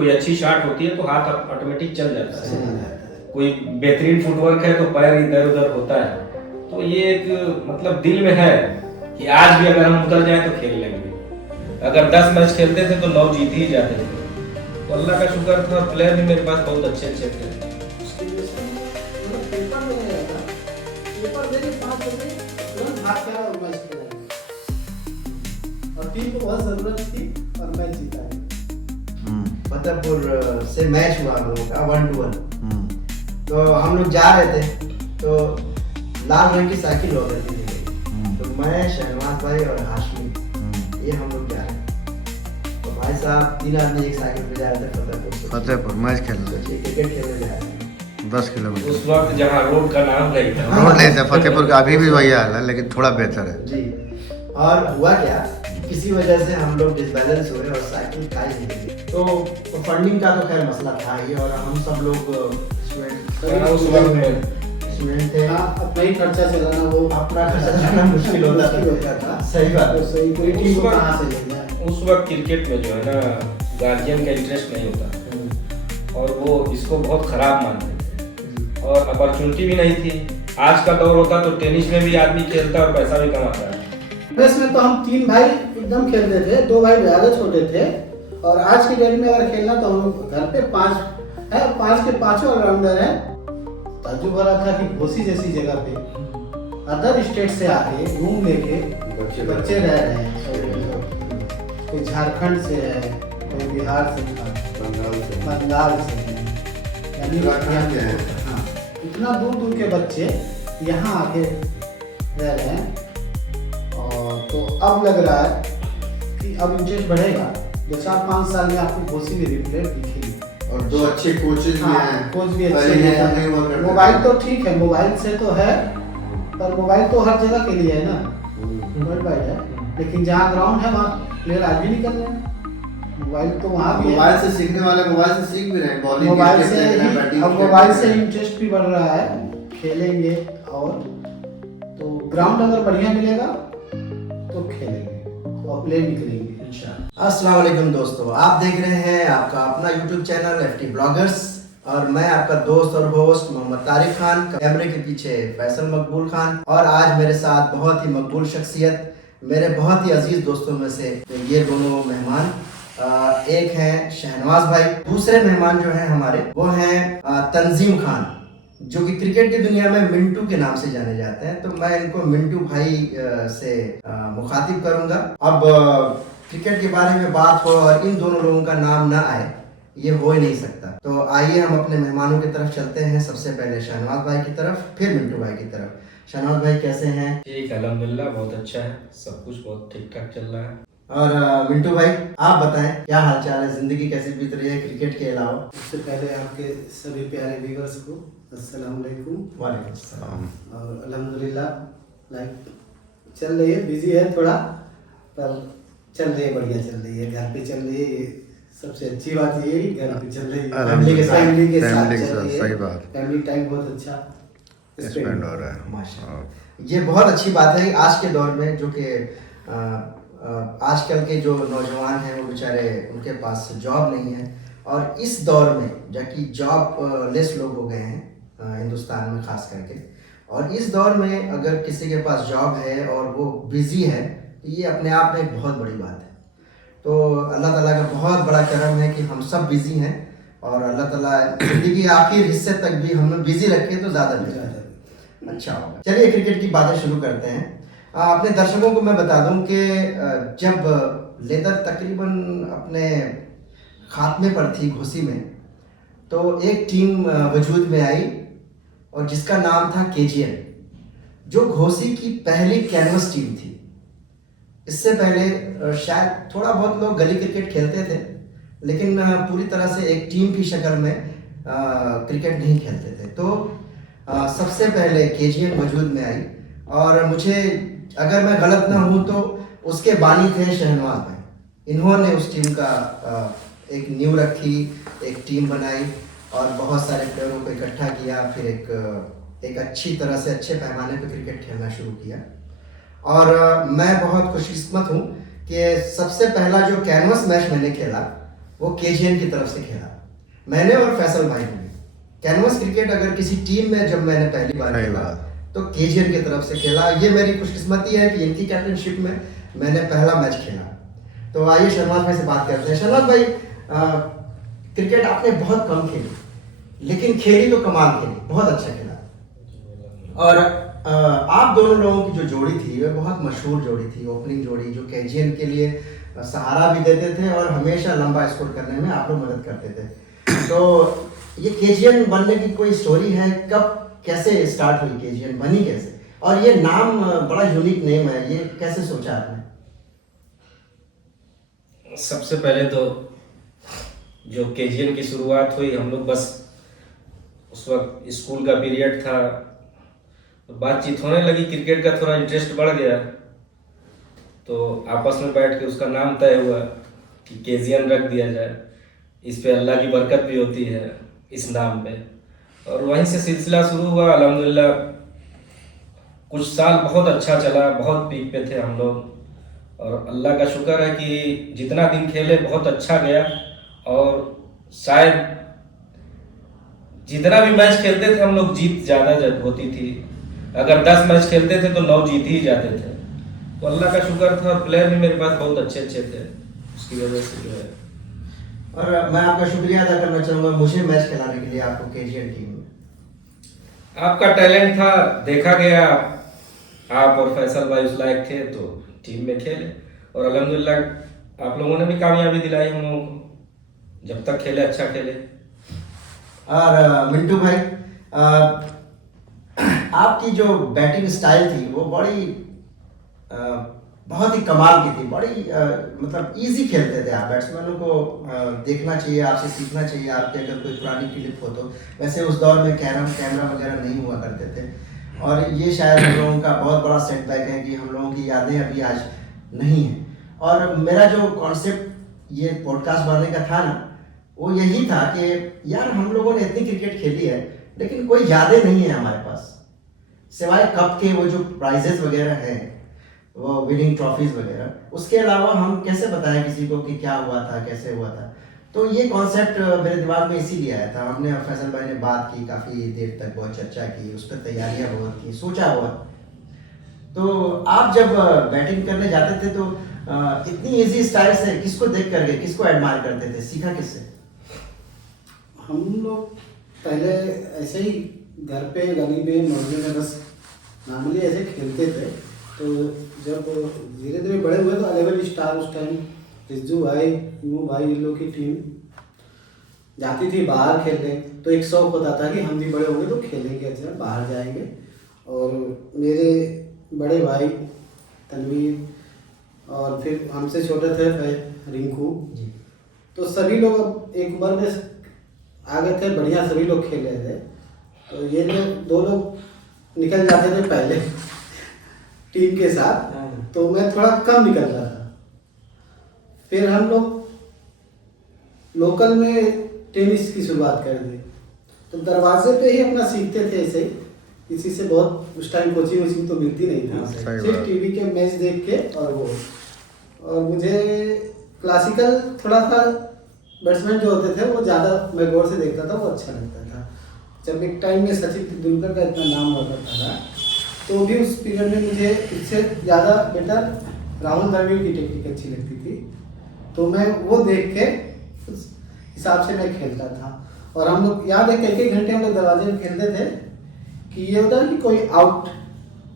कोई अच्छी शॉट होती है तो हाथ ऑटोमेटिक चल जाता है, कोई बेहतरीन फुटवर्क है तो पैर इधर उधर होता है। तो ये एक मतलब दिल में है कि आज भी अगर हम उतर जाए तो खेल लेंगे। अगर 10 मैच खेलते थे तो 9 जीत ही जाते थे। तो अल्लाह का शुक्र था, प्लेयर भी मेरे पास बहुत अच्छे अच्छे थे। टीम को बहुत जरूरत थी और मैच जीता है। फतेहपुर से मैच हुआ हम लोगों का 1-1। तो हम लोग जा रहे थे तो लाल रंग की साइकिल हो गई थी। तो मैं, शहनवाज भाई और हाशमी ये हम लोग जा रहे थे। तो भाई साहब 3 आदमी एक साइकिल पे जा रहे थे फतेहपुर मैच खेलने, क्रिकेट खेलने जा रहे थे 10 किलोमीटर। उस वक्त जहाँ रोड का नाम नहीं था, रोड नहीं था फतेहपुर का, अभी भी वही हाल है लेकिन थोड़ा बेहतर है जी। और हुआ क्या, किसी वजह से हम लोग डिसबैलेंस हुए और साइकिल खाई नहीं गई। तो फंडिंग का तो खैर मसला था ही, और हम सब लोग स्टूडेंट थे। अपना ही खर्चा चलाना, वो अपना खर्चा चलाना मुश्किल होता था। सही बात है। सही कोई टीम को कहाँ से ले जाए। उस वक्त क्रिकेट में जो है ना गार्जियन का इंटरेस्ट नहीं होता और वो इसको बहुत खराब मानते थे और अपॉर्चुनिटी भी नहीं थी। आज का दौर होता तो टेनिस में भी आदमी खेलता और पैसा भी कमाता है। में तो हम 3 भाई एकदम खेलते थे, 2 भाई ज्यादा छोटे थे। और आज के डेट में अगर खेलना तो हम घर पे 5 है, 5 के 5 ऑलराउंडर है। ताज्जुब हो रहा था कि घोसी जैसी जगह पे अदर स्टेट से आके रूम लेके बच्चे रह रहे हैं। कोई झारखंड से है, कोई बिहार से था, बंगाल से है, यानी हाँ, इतना दूर दूर के बच्चे यहाँ आके रह रहे हैं। और तो अब लग रहा है कि अब इंटरेस्ट बढ़ेगा। 4-5 साल में आपको घोसी में भी प्लेयर दिखेगी। और 2 अच्छे कोचेस भी हैं। कोच भी अच्छे हैं। मोबाइल तो ठीक है, मोबाइल से तो है, पर मोबाइल तो हर जगह के लिए है ना, वर्ल्ड वाइड है। लेकिन जहाँ ग्राउंड है वहाँ प्लेयर आज भी निकल रहे हैं। मोबाइल तो वहाँ भी है। मोबाइल से सीखने वाले मोबाइल से सीख भी रहे हैं, बॉलिंग मोबाइल से अब मोबाइल से इंटरेस्ट भी बढ़ रहा है, खेलेंगे। और तो ग्राउंड अगर बढ़िया मिलेगा तो खेलेंगे और प्लेयर निकलेंगे इंशाल्लाह। अस्सलाम वालेकुम दोस्तों, आप देख रहे हैं आपका अपना YouTube चैनल FT ब्लॉगर्स और मैं आपका दोस्त और होस्ट मोहम्मद तारिक खान। कैमरे के पीछे फैसल मकबूल खान। और आज मेरे साथ बहुत ही मकबूल शख्सियत, मेरे बहुत ही अजीज दोस्तों में से ये दोनों मेहमान। एक हैं शहनवाज भाई, दूसरे मेहमान जो हैं हमारे वो हैं तंजीम खान, जो कि क्रिकेट की दुनिया में मिंटू के नाम से जाने जाते हैं। तो मैं इनको मिंटू भाई से मुखातिब करूंगा। अब क्रिकेट के बारे में बात हो और इन दोनों लोगों का नाम ना आए, ये हो ही नहीं सकता। तो आइए हम अपने मेहमानों की तरफ चलते हैं। सबसे पहले शहनवाज भाई की तरफ, फिर मिंटू भाई की तरफ। शहनवाज भाई कैसे हैं? ठीक, अल्हम्दुलिल्लाह बहुत अच्छा है, सब कुछ बहुत ठीक ठाक चल रहा है। और मिंटू भाई आप बताएं, क्या हालचाल है, जिंदगी कैसी बीत रही है क्रिकेट के अलावा? सबसे पहले आपके सभी प्यारे व्यूअर्स को अस्सलाम वालेकुम। वालेकुम सलाम। और अल्हम्दुलिल्लाह लाइफ चल रही है, बिजी है थोड़ा, पर चल रही है, बढ़िया चल रही है। घर पे चल रही है, ये सबसे अच्छी बात ये है, घर पे चल रही है, फैमिली के साथ चल रही है। सही बात, फैमिली टाइम बहुत अच्छा स्पेंड हो रहा है। माशाल्लाह, ये बहुत अच्छी बात है आज के दौर में, जो कि आजकल के जो नौजवान हैं वो बेचारे, उनके पास जॉब नहीं है। और इस दौर में जबकि जॉब लेस लोग हो गए हैं हिंदुस्तान में खास करके, और इस दौर में अगर किसी के पास जॉब है और वो बिजी है तो ये अपने आप में एक बहुत बड़ी बात है। तो अल्लाह ताला का बहुत बड़ा करम है कि हम सब बिजी हैं और अल्लाह ताला जिंदगी के आखिर हिस्से तक भी हमें बिजी रखे तो ज़्यादा अच्छा होगा। चलिए क्रिकेट की बातें शुरू करते हैं। अपने दर्शकों को मैं बता दूं कि जब लेदर तकरीबन अपने खात्मे पर थी घोसी में, तो एक टीम वजूद में आई और जिसका नाम था KGN, जो घोसी की पहली कैनवस टीम थी। इससे पहले शायद थोड़ा बहुत लोग गली क्रिकेट खेलते थे, लेकिन पूरी तरह से एक टीम की शक्ल में क्रिकेट नहीं खेलते थे। तो सबसे पहले KGN वजूद में आई और मुझे, अगर मैं गलत ना हूँ तो उसके बानी थे शहनवाज भाई। इन्होंने उस टीम का एक नींव रखी, एक टीम बनाई और बहुत सारे प्लेयरों को इकट्ठा किया, फिर एक अच्छी तरह से अच्छे पैमाने पर क्रिकेट खेलना शुरू किया। और मैं बहुत खुशकिस्मत हूँ कि सबसे पहला जो कैनवस मैच मैंने खेला वो केजीएन की तरफ से खेला, मैंने और फैसल भाई ने। कैनवस क्रिकेट अगर किसी टीम में जब मैंने पहली बार सही खेला बात। तो केजीएन की तरफ से खेला। ये मेरी खुशकिस्मती है कि इनकी कैप्टनशिप में मैंने पहला मैच खेला। तो आइए शर्मा भाई से बात करते हैं। शर्मा भाई, क्रिकेट आपने बहुत कम खेली, लेकिन खेली तो कमाल खेली, बहुत अच्छा खेला। और आप दोनों लोगों की जो जोड़ी थी वह बहुत मशहूर जोड़ी थी, ओपनिंग जोड़ी, जो केजीएन के लिए सहारा भी देते थे और हमेशा लंबा स्कोर करने में आप लोग मदद करते थे। तो ये केजीएन बनने की कोई स्टोरी है? कब कैसे स्टार्ट हुई, केजीएन बनी कैसे? और ये नाम बड़ा यूनिक नेम है, ये कैसे सोचा आपने? सबसे पहले तो जो केजीएन की शुरुआत हुई, हम लोग बस उस वक्त स्कूल का पीरियड था, तो बातचीत होने लगी, क्रिकेट का थोड़ा इंटरेस्ट बढ़ गया, तो आपस में बैठ के उसका नाम तय हुआ कि केजीएन रख दिया जाए। इस पे अल्लाह की बरकत भी होती है इस नाम पे, और वहीं से सिलसिला शुरू हुआ। अल्हम्दुलिल्लाह कुछ साल बहुत अच्छा चला, बहुत पीक पे थे हम लोग, और अल्लाह का शुक्र है कि जितना दिन खेले बहुत अच्छा गया। और शायद जितना भी मैच खेलते थे हम लोग, जीत ज़्यादा होती थी। अगर 10 मैच खेलते थे तो 9 जीत ही जाते थे, तो अल्लाह का शुक्र था। और प्लेयर भी मेरे पास बहुत अच्छे अच्छे थे, उसकी वजह से जो है। और मैं आपका शुक्रिया अदा करना चाहूँगा मुझे मैच खिलाने के लिए, आपको केजीएन टीम में। आपका टैलेंट था, देखा गया, आप और फैसल भाई उस लायक थे तो टीम में खेले, और अल्हम्दुलिल्लाह आप लोगों ने भी कामयाबी दिलाई हम लोगों को, जब तक खेले अच्छा खेले। और मिंटू भाई, आपकी जो बैटिंग स्टाइल थी वो बड़ी बहुत ही कमाल की थी, बड़ी मतलब इजी खेलते थे आप। बैट्समैनों को देखना चाहिए, आपसे सीखना चाहिए, आपके अगर कोई पुरानी क्लिप हो तो। वैसे उस दौर में कैमरा वगैरह नहीं हुआ करते थे, और ये शायद हम लोगों का बहुत बड़ा सेटबैक है कि हम लोगों की यादें अभी आज नहीं है। और मेरा जो कॉन्सेप्ट ये पॉडकास्ट बनाने का था ना, वो यही था कि यार हम लोगों ने इतनी क्रिकेट खेली है, लेकिन कोई यादें नहीं है हमारे पास, सिवाय कप के वो जो प्राइजेस वगैरह हैं, वो विनिंग ट्रॉफीज वगैरह। उसके अलावा हम कैसे बताएं किसी को कि क्या हुआ था, कैसे हुआ था। तो ये कॉन्सेप्ट मेरे दिमाग में इसीलिए आया था। हमने फैसल भाई ने बात की, काफ़ी देर तक बहुत चर्चा की, उस पर तैयारियां बहुत की, सोचा बहुत। तो आप जब बैटिंग करने जाते थे तो इतनी इजी स्टाइल से किसको देख करके, किसको एडमायर करते थे, सीखा किससे? हम लोग पहले ऐसे ही घर पे गली में मोहल्ले में बस नॉर्मली ऐसे खेलते थे। तो जब धीरे धीरे बड़े हुए तो 11 स्टार उस टाइम रिज्जू भाई, इमू भाई, इन लोग की टीम जाती थी बाहर खेलने। तो एक शौक होता था कि हम भी बड़े होंगे तो खेलेंगे, अच्छा बाहर जाएंगे। और मेरे बड़े भाई तनवीर, और फिर हमसे छोटे थे रिंकू, तो सभी लोग अब एक उम्र में आ गए थे, बढ़िया सभी लोग खेल रहे थे। तो ये लोग 2 लोग निकल जाते थे पहले टीम के साथ, तो मैं थोड़ा कम निकल रहा था। फिर हम लोग लोकल में टेनिस की शुरुआत कर दी। तो दरवाजे पे ही अपना सीखते थे ऐसे ही, किसी से बहुत उस टाइम कोचिंग वोचिंग तो मिलती नहीं थी, सिर्फ टीवी के मैच देख के। और मुझे क्लासिकल थोड़ा सा बैट्समैन जो होते थे वो ज़्यादा मैं गौर से देखता था, वो अच्छा लगता था। जब एक टाइम में सचिन तेंदुलकर का इतना नाम हुआ करता था, तो भी उस पीरियड में मुझे इससे ज़्यादा बेटर राहुल द्रविड़ की टेक्निक अच्छी लगती थी। तो मैं वो देख के उस हिसाब से मैं खेलता था। और हम लोग याद है कई घंटे हम लोग दरवाजे में खेलते थे कि ये होता है कि कोई आउट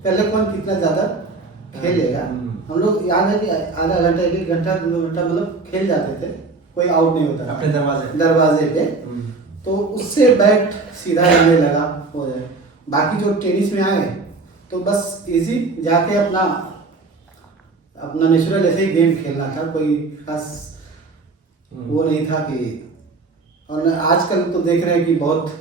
पहले कौन कितना ज़्यादा खेलेगा। हम लोग याद है कि आधा घंटा, 1 घंटा, 2 घंटा मतलब खेल जाते थे, कोई आउट नहीं होता अपने दरवाजे पे। तो उससे बैट सीधा जाने लगा हो जाए। बाकी जो टेनिस में आए तो बस इजी जाके अपना नेचुरल ऐसे ही गेम खेलना था, कोई खास वो नहीं था कि। और आजकल तो देख रहे हैं कि बहुत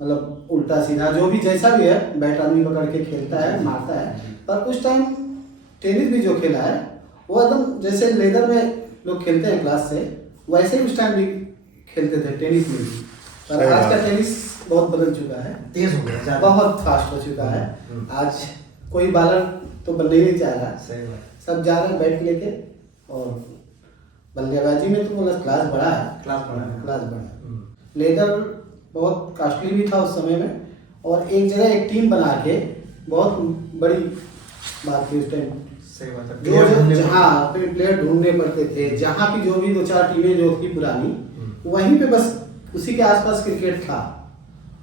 मतलब उल्टा सीधा जो भी जैसा भी है बैट आदमी पकड़ के खेलता है, मारता है। पर उस टाइम टेनिस भी जो खेला है वो एकदम जैसे लेदर में लोग खेलते हैं क्लास से, वैसे ही उस टाइम भी खेलते थे टेनिस में भी। पर आज का टेनिस बहुत बदल चुका है, तेज हो गया, बहुत फास्ट हो चुका है। आज कोई बालर तो बनने ही नहीं चाह रहा, सही बात। सब जा रहे हैं बैट लेके और बल्लेबाजी में तो बोला क्लास बड़ा है, क्लास बड़ा है। क्लास बड़ा है। लेदर बहुत कॉस्टली भी था उस समय में, और एक जगह एक टीम बना के बहुत बड़ी बात थी उस टाइम। सही बात है। जो Player ढूंढने जो- को- हाँ प्लेयर ढूंढने पड़ते थे, जहाँ की जो भी 2-4 टीमें जो थी पुरानी, वहीं पे बस उसी के आसपास क्रिकेट था।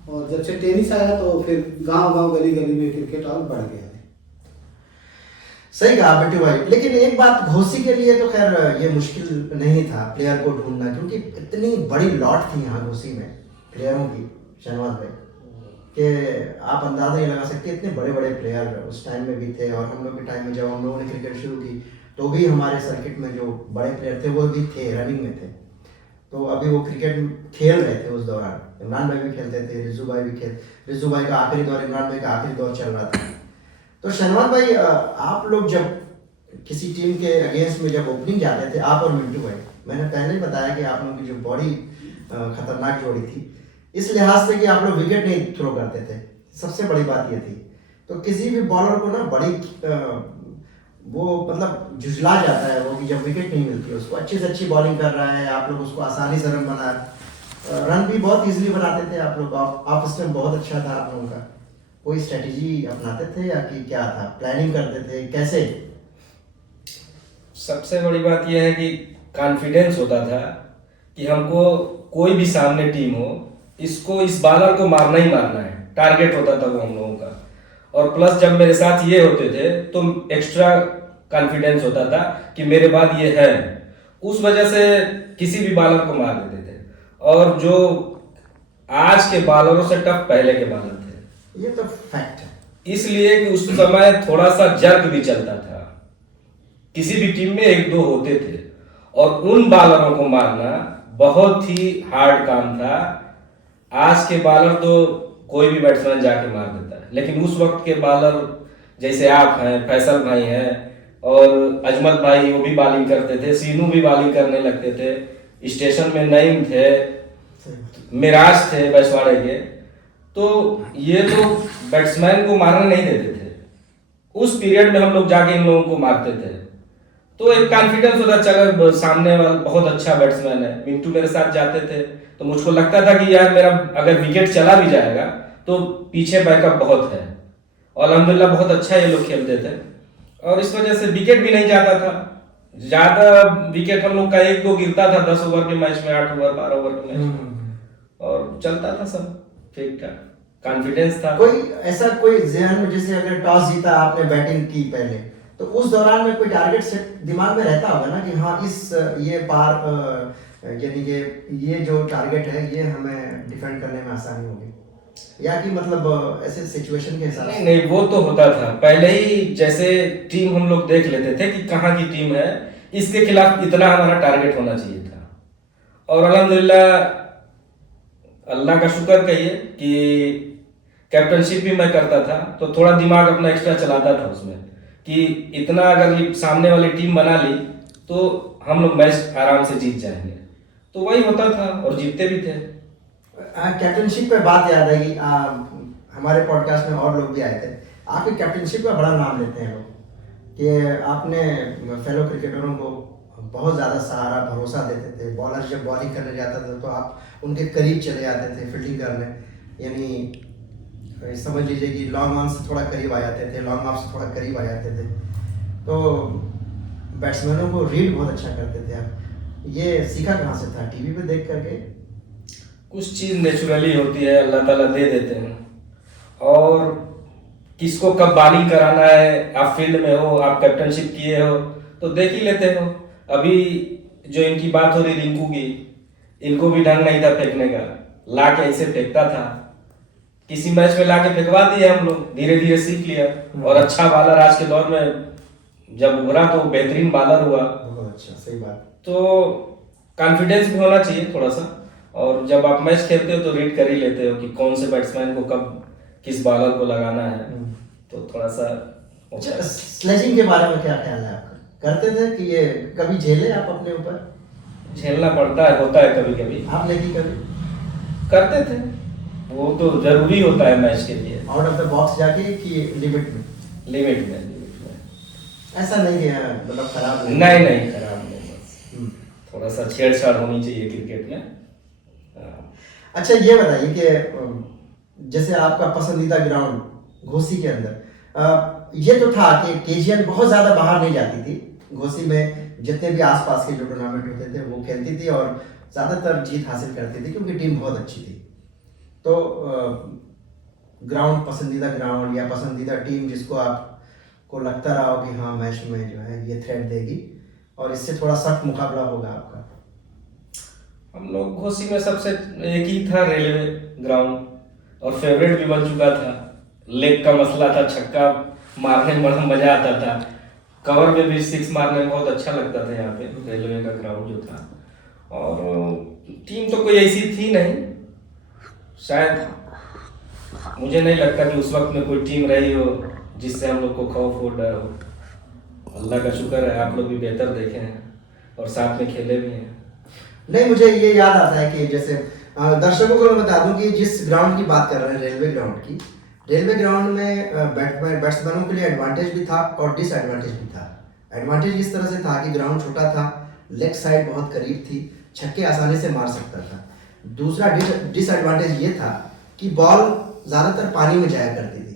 और जब से टेनिस आया तो फिर गांव गांव गली गली में क्रिकेट और बढ़ गया है। सही कहा बिट्टू भाई। लेकिन एक बात, घोसी के लिए तो खैर ये मुश्किल नहीं था प्लेयर को ढूंढना, क्योंकि इतनी बड़ी लॉट थी यहाँ घोसी में प्लेयरों की, शहनवाज भाई, कि आप अंदाजा नहीं लगा सकते। इतने बड़े बड़े प्लेयर उस टाइम में भी थे, और हम लोग के टाइम में जब हम लोगों ने क्रिकेट शुरू की तो भी हमारे सर्किट में जो बड़े प्लेयर थे वो भी थे, रनिंग में थे। तो अभी वो क्रिकेट खेल रहे थे उस दौरान। इमरान भाई भी खेलते थे, रिजू भाई का आखिरी दौर, इमरान भाई का आखिरी दौर चल रहा था। तो शहनवाज भाई, आप लोग जब किसी टीम के अगेंस्ट में जब ओपनिंग जाते थे, आप और मिंटू भाई, मैंने पहले ही बताया कि आप लोगों की जो बॉडी खतरनाक जोड़ी थी, इस लिहाज से कि आप लोग विकेट नहीं थ्रो करते थे, सबसे बड़ी बात ये थी। तो किसी भी बॉलर को ना बड़ी वो मतलब झुझला जाता है वो, कि जब विकेट नहीं मिलती उसको, अच्छी से अच्छी बॉलिंग कर रहा है, आप लोग उसको आसानी से रन बना, रन भी बहुत इजीली बनाते थे आप लोग। ऑफ स्टंप बहुत अच्छा था आप लोगों का। कोई स्ट्रेटेजी अपनाते थे या कि क्या था, प्लानिंग करते थे, कैसे? सबसे बड़ी बात यह है कि कॉन्फिडेंस होता था कि हमको कोई भी सामने टीम हो, इसको इस बॉलर को मारना ही मारना है, टारगेट होता था वो हम लोगों का। और प्लस जब मेरे साथ ये होते थे तो एक्स्ट्रा कॉन्फिडेंस होता था कि मेरे बाद ये है, उस वजह से किसी भी बॉलर को मार देते थे। और जो आज के बॉलरों से टफ पहले के बॉलर थे, ये तो फैक्ट है। इसलिए कि उस समय थोड़ा सा जर्क भी चलता था, किसी भी टीम में 1-2 होते थे, और उन बॉलरों को मारना बहुत ही हार्ड काम था। आज के बॉलर तो कोई भी बैट्समैन जाके मार देता है, लेकिन उस वक्त के बॉलर जैसे आप हैं, फैसल भाई हैं, और अजमल भाई, वो भी बॉलिंग करते थे, सीनू भी बॉलिंग करने लगते थे, स्टेशन में नईम थे, मिराज थे बैसवाड़े के, तो ये तो बैट्समैन को मारने नहीं देते थे। उस पीरियड में हम लोग जाके इन लोगों को मारते थे, तो एक कॉन्फिडेंस होता, चलो सामने वाला बहुत अच्छा बैट्समैन है। मिंटू मेरे साथ जाते थे तो मुझको लगता था कि यार मेरा अगर विकेट चला भी जाएगा तो पीछे बैकअप बहुत है, और अल्हम्दुलिल्लाह बहुत अच्छा ये लोग खेलते थे, और इस वजह से विकेट भी नहीं जाता था। ज्यादा विकेट हम लोग का 1-2 गिरता था 10 ओवर के मैच में, 8 ओवर 12 ओवर के मैच में, और चलता था सब ठीक ठाक, कॉन्फिडेंस था। कोई ऐसा कोई ज़हन में, जैसे अगर टॉस जीता आपने, बैटिंग की पहले, तो उस दौरान में कोई टारगेट सेट दिमाग में रहता होगा ना कि हाँ इस ये पार, यानी कि ये जो टारगेट है ये हमें डिफेंड करने में आसानी होगी, या कि मतलब ऐसे सिचुएशन के हिसाब से? नहीं, वो तो होता था पहले ही। जैसे टीम हम लोग देख लेते थे कि कहाँ की टीम है, इसके खिलाफ इतना हमारा टारगेट होना चाहिए था। और अल्हम्दुलिल्लाह, अल्लाह का शुक्र कहिए कि कैप्टनशिप भी मैं करता था, तो थोड़ा दिमाग अपना एक्स्ट्रा चलाता था उसमें, कि इतना अगर ये सामने वाली टीम बना ली तो हम लोग मैच आराम से जीत जाएंगे। तो वही होता था, और जीतते भी थे। कैप्टनशिप पे बात याद आई, हमारे पॉडकास्ट में और लोग भी आए थे, आपकी कैप्टनशिप का बड़ा नाम लेते हैं लोग, कि आपने फेलो क्रिकेटरों को बहुत ज़्यादा सहारा, भरोसा देते थे। बॉलर जब बॉलिंग करने जाता था तो आप उनके करीब चले जाते थे फील्डिंग करने, यानी समझ लीजिए कि लॉन्ग ऑन से थोड़ा करीब आ जाते थे, लॉन्ग ऑफ से थोड़ा करीब आ जाते थे, तो बैट्समैनों को रीड बहुत अच्छा करते थे आप। ये सीखा कहाँ से था? टीवी पे देख करके? कुछ चीज नेचुरली होती है, अल्लाह ताला दे देते हैं, और किसको कब बॉलिंग कराना है, आप फील्ड में हो, आप कैप्टनशिप किए हो तो देख ही लेते हो। अभी जो इनकी बात हो रही रिंकू की, इनको भी ढंग नहीं था फेंकने का, ला के ऐसे फेंकता था, किसी मैच में ला के फेंकवा दिए हम लोग, धीरे धीरे सीख लिया, और अच्छा बॉलर आज के दौर में जब उभरा तो बेहतरीन बॉलर हुआ। बहुत अच्छा, सही बात। तो कॉन्फिडेंस भी होना चाहिए थोड़ा सा, और जब आप मैच खेलते हो तो रीड कर ही लेते हो कि कौन से बैट्समैन को कब किस बॉलर को लगाना है, तो थोड़ा सा होता है। स्लेजिंग के बारे में क्या ख्याल है आपका? करते थे कि ये कभी झेले आप अपने ऊपर? झेलना पड़ता है, होता है कभी कभी, आपने की कभी? करते थे, वो तो जरूरी होता है मैच के लिए। आउट ऑफ द बॉक्स जाके कि लिमिट में? लिमिट में ऐसा नहीं है मतलब खराब नहीं खराब नहीं, बस थोड़ा सा छेड़छाड़ होनी चाहिए क्रिकेट में। अच्छा ये बताइए कि जैसे आपका पसंदीदा ग्राउंड घोसी के अंदर, ये तो था कि केजीएन बहुत ज़्यादा बाहर नहीं जाती थी, घोसी में जितने भी आसपास के जो टूर्नामेंट होते थे वो खेलती थी और ज़्यादातर जीत हासिल करती थी क्योंकि टीम बहुत अच्छी थी। तो ग्राउंड, पसंदीदा ग्राउंड या पसंदीदा टीम जिसको आपको लगता रहा हो कि हाँ मैच में जो है ये थ्रेट देगी और इससे थोड़ा सख्त मुकाबला होगा आपका? हम लोग घोसी में सबसे एक ही था रेलवे ग्राउंड, और फेवरेट भी बन चुका था। लेग का मसला था, छक्का मारने में बड़ा मजा आता था, कवर में भी सिक्स मारने में बहुत अच्छा लगता था यहाँ पे रेलवे का ग्राउंड जो था। और टीम तो कोई ऐसी थी नहीं, शायद मुझे नहीं लगता कि उस वक्त में कोई टीम रही हो जिससे हम लोग को खौफ हो, डर हो। अल्लाह का शुक्र है आप लोग भी बेहतर देखे हैं और साथ में खेले भी हैं। नहीं, मुझे ये याद आता है कि जैसे दर्शकों को मैं बता दूं कि जिस ग्राउंड की बात कर रहे हैं रेलवे ग्राउंड की, रेलवे ग्राउंड में बैट्समैनों के लिए एडवांटेज भी था और डिसएडवांटेज भी था। एडवांटेज इस तरह से था कि ग्राउंड छोटा था, लेग साइड बहुत करीब थी, छक्के आसानी से मार सकता था। दूसरा डिसएडवांटेज ये था कि बॉल ज़्यादातर पानी में जाया करती थी,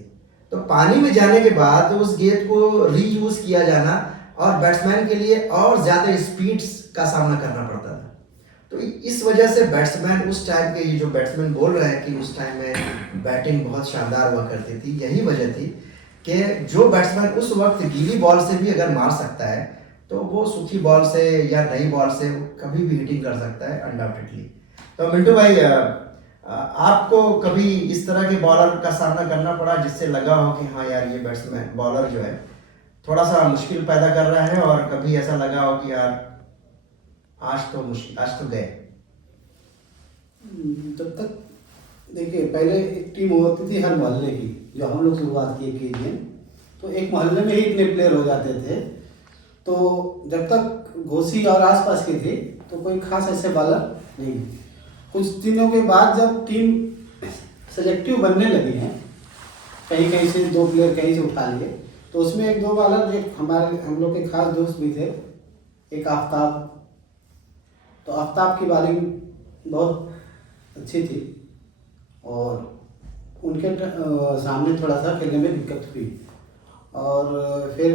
तो पानी में जाने के बाद उस गेंद को रीयूज किया जाना और बैट्समैन के लिए और ज़्यादा स्पीड्स का सामना करना पड़ता था। तो इस वजह से बैट्समैन उस टाइम के, ये जो बैट्समैन बोल रहे हैं कि उस टाइम में बैटिंग बहुत शानदार हुआ करती थी, यही वजह थी कि जो बैट्समैन उस वक्त गीली बॉल से भी अगर मार सकता है तो वो सूखी बॉल से या नई बॉल से कभी भी हिटिंग कर सकता है अनडाउटेडली। तो मिंटू भाई, आपको कभी इस तरह के बॉलर का सामना करना पड़ा जिससे लगा हो कि हाँ यार ये बैट्समैन बॉलर जो है थोड़ा सा मुश्किल पैदा कर रहा है, और कभी ऐसा लगा हो कि यार आज तो गए? जब तक देखिए, पहले एक टीम होती थी हर मोहल्ले की, जो हम लोग शुरुआत किए केजीएन, तो एक मोहल्ले में ही इतने प्लेयर हो जाते थे। तो जब तक घोसी और आसपास की थी तो कोई खास ऐसे बॉलर नहीं। कुछ दिनों के बाद जब टीम सेलेक्टिव बनने लगी हैं, कहीं कहीं से 2 प्लेयर कहीं से उठा लिए, तो उसमें 1-2 बॉलर जो हम लोग के खास दोस्त भी थे, एक आफ्ताब। तो आफ्ताब की बॉलिंग बहुत अच्छी थी और उनके सामने थोड़ा सा खेलने में दिक्कत हुई। और फिर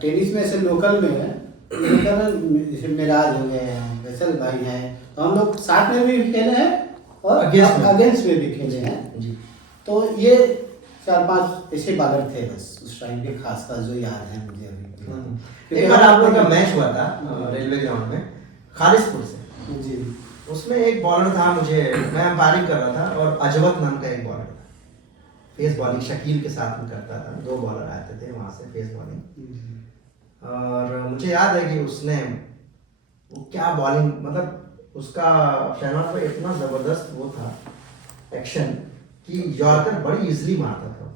टेनिस में ऐसे लोकल में है, जैसे मिराज हो गए हैं, फैसल भाई हैं, तो हम लोग साथ में भी खेले हैं और अगेंस्ट में भी खेले हैं जी। तो ये 4-5 ऐसे बॉलर थे बस उस टाइम के, खास जो याद है मुझे अभी। एक बार आप लोग का मैच हुआ था रेलवे ग्राउंड में खालिसपुर से जी, उसमें एक बॉलर था, मैं अंपायरिंग कर रहा था और अजवत नाम का एक बॉलर था, फेस बॉलिंग शकील के साथ में करता था। 2 बॉलर आते थे वहां से फेस बॉलिंग, और मुझे याद है कि उसने वो क्या बॉलिंग, मतलब उसका शहनाज पर इतना जबरदस्त वो था एक्शन कि यॉर्कर बड़ी इजीली मारता था।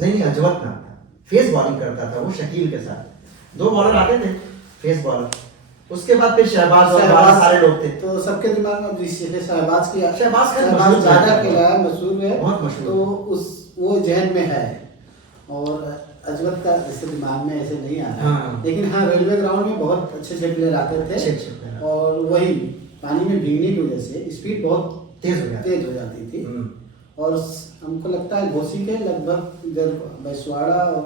नहीं, अजवत नाम था, फेस बॉलिंग करता था वो शकील के साथ। 2 बॉलर आते थे फेस बॉलर, उसके बाद फिर शहबाज और सारे लोग थे। तो सबके दिमाग में शहबाज मशहूर ज्यादा खेला है, मशहूर है, बहुत मशहूर। तो वो जहन में है, और अजवत का ऐसे दिमाग में ऐसे नहीं आ रहा। हाँ। लेकिन हाँ, रेलवे ग्राउंड में बहुत अच्छे प्लेयर आते थे, और वही पानी में भीगने की वजह से स्पीड बहुत तेज हो जाती थी। और हमको लगता है घोसी के लगभग इधर बैसवाड़ा और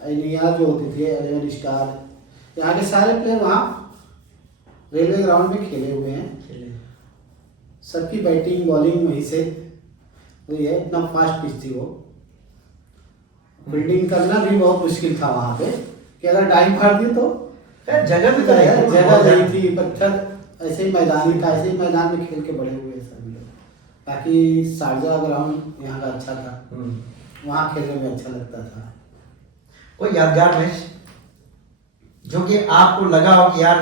अलिया जो होती थी 11 स्टार, यहाँ के सारे प्लेयर वहाँ रेलवे ग्राउंड में खेले हुए हैं। सबकी बैटिंग बॉलिंग वहीं से हुई है, इतना फास्ट पिच थी वो। फील्डिंग करना भी बहुत मुश्किल था वहाँ पे, कि अगर टाइम फाड़ दी तो जगह भी जगह नहीं थी, पत्थर ऐसे ही मैदानी था, ऐसे ही मैदान में खेल के बड़े हुए सभी लोग। बाकी शारजा ग्राउंड यहाँ का अच्छा था, वहाँ खेलने में अच्छा लगता था। कोई यादगार मैच जो कि आपको लगा हो कि यार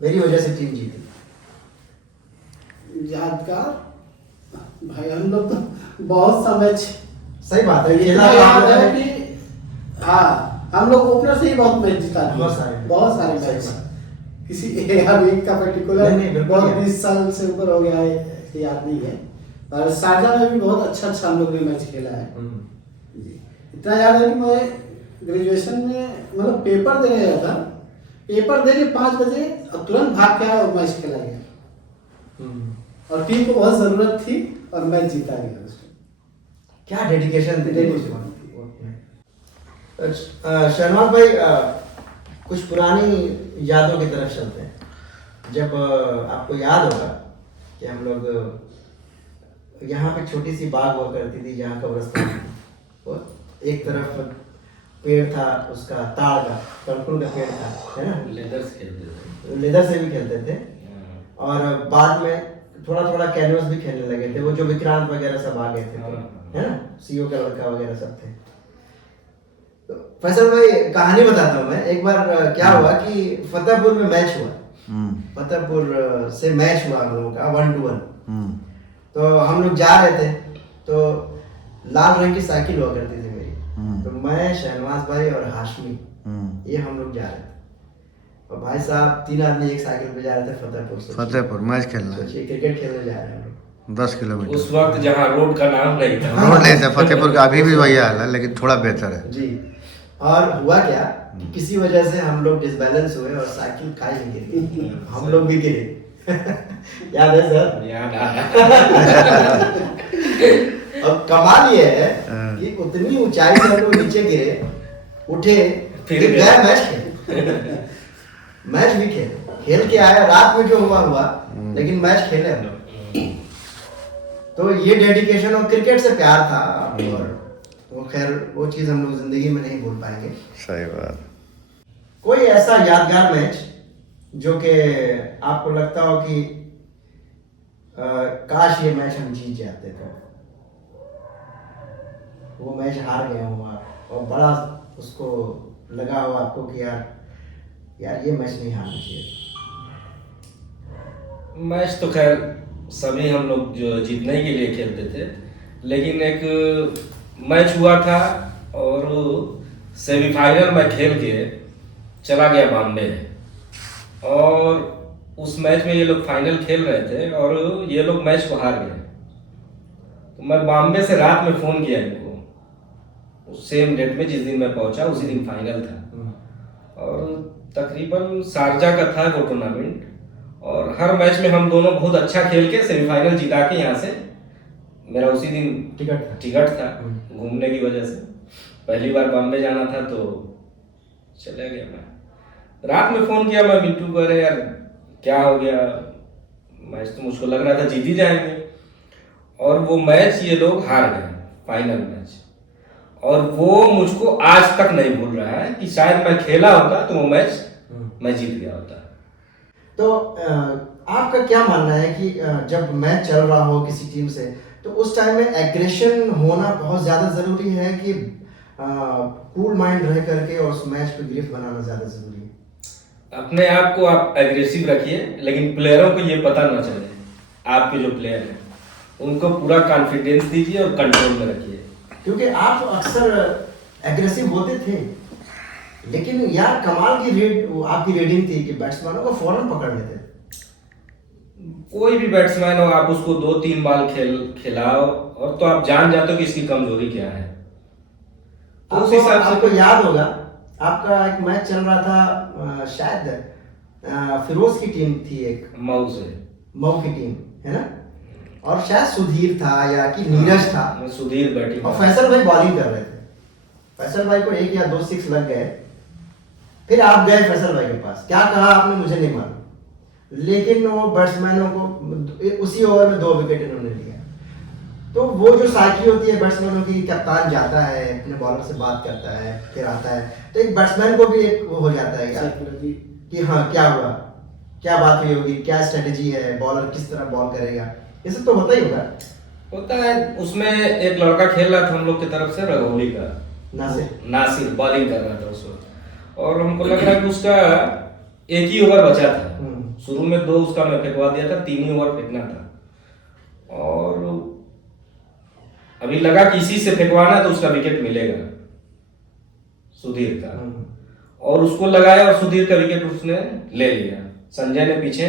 मेरी वजह से टीम जीती? यादगार भाई, हम लोग तो बहुत सा मैच, सही बात है, याद है कि हाँ, हम लोग ओपनर से ही बहुत मैच जीता, बहुत सारे मैच। किसी एक का पर्टिकुलर बहुत 20 साल से ऊपर हो गया है, याद नहीं है। और शारजा में भी बहुत अच्छा हम लोग ने मैच खेला है जी। इतना याद है कि मैं ग्रेजुएशन में मतलब पेपर देने गया था, पेपर दे के 5 बजे और तुरंत भाग के आया और मैच खेला गया। और टीम को बहुत जरूरत थी और मैच जीता गया उसको। क्या डेडिकेशन थी। Dedication। शहनाज भाई, कुछ पुरानी यादों की तरफ चलते हैं। जब आपको याद होगा कि हम लोग यहाँ पे छोटी सी बाग हुआ करती थी जहाँ कब्रिस्तान थी, वो एक तरफ पेड़ था उसका ताड़ का, कड़कुल का पेड़ था, है ना। लेदर से खेलते थे। लेदर से भी खेलते थे और बाद में थोड़ा थोड़ा कैनवस भी खेलने लगे थे। वो जो विक्रांत वगैरह सब आ गए थे, है ना, सीओ का लड़का वगैरह सब थे। तो फैसल भाई, कहानी बताता हूँ मैं। एक बार क्या हुआ कि फतेहपुर में मैच हुआ। फतेहपुर से मैच हुआ हम लोगों का 1-1। तो हम लोग जा रहे थे, तो लाल रंग की साइकिल हुआ करती थी मेरी। तो मैं, शहनवाज भाई और हाशमी, ये हम लोग जा रहे थे। और भाई साहब 3 आदमी एक साइकिल पे जा रहे थे फतेहपुर से। फतेहपुर मैच खेलना, सोचिए क्रिकेट खेलने जा रहे हैं हम लोग। 10 किलोमीटर। उस वक्त जहाँ रोड का नाम नहीं था। रोड नहीं था फतेहपुर का, अभी भी वही हाल है लेकिन थोड़ा बेहतर है जी। और हुआ क्या कि किसी वजह से हम लोग डिसबैलेंस हुए और साइकिल खाई में गिर गई। हम लोग भी गिरे। याद है सर? याद आया। अब कमाल ये है कि उतनी ऊंचाई से हम लोग नीचे गिरे, उठे, फिर गए मैच खेले। मैच भी खेल के आया। रात में जो हुआ लेकिन मैच खेले हम लोग। तो ये डेडिकेशन और क्रिकेट से प्यार था। और वो खैर वो चीज हम लोग जिंदगी में नहीं भूल पाएंगे। सही बात। कोई ऐसा यादगार मैच जो कि आपको लगता हो कि काश ये मैच हम जीत जाते थे, वो मैच हार गए हो आप और बड़ा उसको लगा हो आपको कि यार ये मैच नहीं हारना चाहिए। मैच तो खैर सभी हम लोग जो जीतने के लिए खेलते थे, लेकिन एक मैच हुआ था और सेमीफाइनल में खेल के चला गया बॉम्बे। और उस मैच में ये लोग फाइनल खेल रहे थे और ये लोग मैच को हार गए। तो मैं बॉम्बे से रात में फ़ोन किया इनको, उस सेम डेट में जिस दिन मैं पहुंचा उसी दिन फाइनल था। और तकरीबन शारजा का था वो टूर्नामेंट। और हर मैच में हम दोनों बहुत अच्छा खेल के सेमीफाइनल जिता के यहाँ से, मेरा उसी दिन टिकट था घूमने की वजह से। पहली बार बॉम्बे जाना था तो चला गया मैं। रात में फ़ोन किया मैं बिट्टू को, अरे यार क्या हो गया, मैच तो मुझको लग रहा था जीत ही जाएंगे। और वो मैच ये लोग हार गए, फाइनल मैच। और वो मुझको आज तक नहीं भूल रहा है कि शायद मैं खेला होता तो वो मैच मैं जीत गया होता। तो आपका क्या मानना है कि जब मैच चल रहा हो किसी टीम से, तो उस टाइम में एग्रेशन होना बहुत ज़्यादा ज़रूरी है कि कूल माइंड रह करके और उस मैच पे ग्रिप बनाना ज़्यादा ज़रूरी है? अपने आप को आप एग्रेसिव रखिए, लेकिन प्लेयरों को ये पता ना चले, आपके जो प्लेयर हैं उनको पूरा कॉन्फिडेंस दीजिए और कंट्रोल में रखिए। क्योंकि आप अक्सर एग्रेसिव होते थे, लेकिन यार कमाल की आपकी रेडिंग थी कि बैट्समैनों को फौरन पकड़ लेते। कोई भी बैट्समैन हो, आप उसको 2-3 बॉल खिलाओ और तो आप जान जाते हो कि इसकी कमजोरी क्या है। तो उस हिसाब से आपको याद होगा आपका एक मैच चल रहा था, शायद फिरोज की टीम थी, एक मऊ की टीम है ना, और शायद सुधीर था या कि नीरज था। सुधीर बैटिंग और फैसल भाई बॉलिंग कर रहे थे। फैसल भाई को 1 या 2 6 लग गए। फिर आप गए फैसल भाई के पास, क्या कहा आपने मुझे नहीं मालूम, लेकिन वो बैट्समैनों को उसी ओवर में 2 विकेट इन्होंने लिया। तो वो जो साइकिल होती है बैट्समैनों की, कप्तान जाता है अपने बॉलर से बात करता है फिर आता है, तो एक बैट्समैन को भी एक वो हो जाता है क्या कि हाँ क्या हुआ, क्या बात हुई होगी, क्या स्ट्रेटेजी है, बॉलर किस तरह बॉल करेगा, ये सब तो होता ही होता है। उसमें एक लड़का खेल रहा था हम लोग की तरफ से, रघौली का नासिर बॉलिंग कर रहा था उस वक्त। और हमको लग रहा है कि उसका 1 ही ओवर बचा था। शुरू में 2 उसका मैं फेंकवा दिया था, 3 ही ओवर फेंकना था। और अभी लगा कि इसी से फेंकवाना तो उसका विकेट मिलेगा सुधीर का। और उसको लगाया और सुधीर का विकेट उसने ले लिया। संजय ने पीछे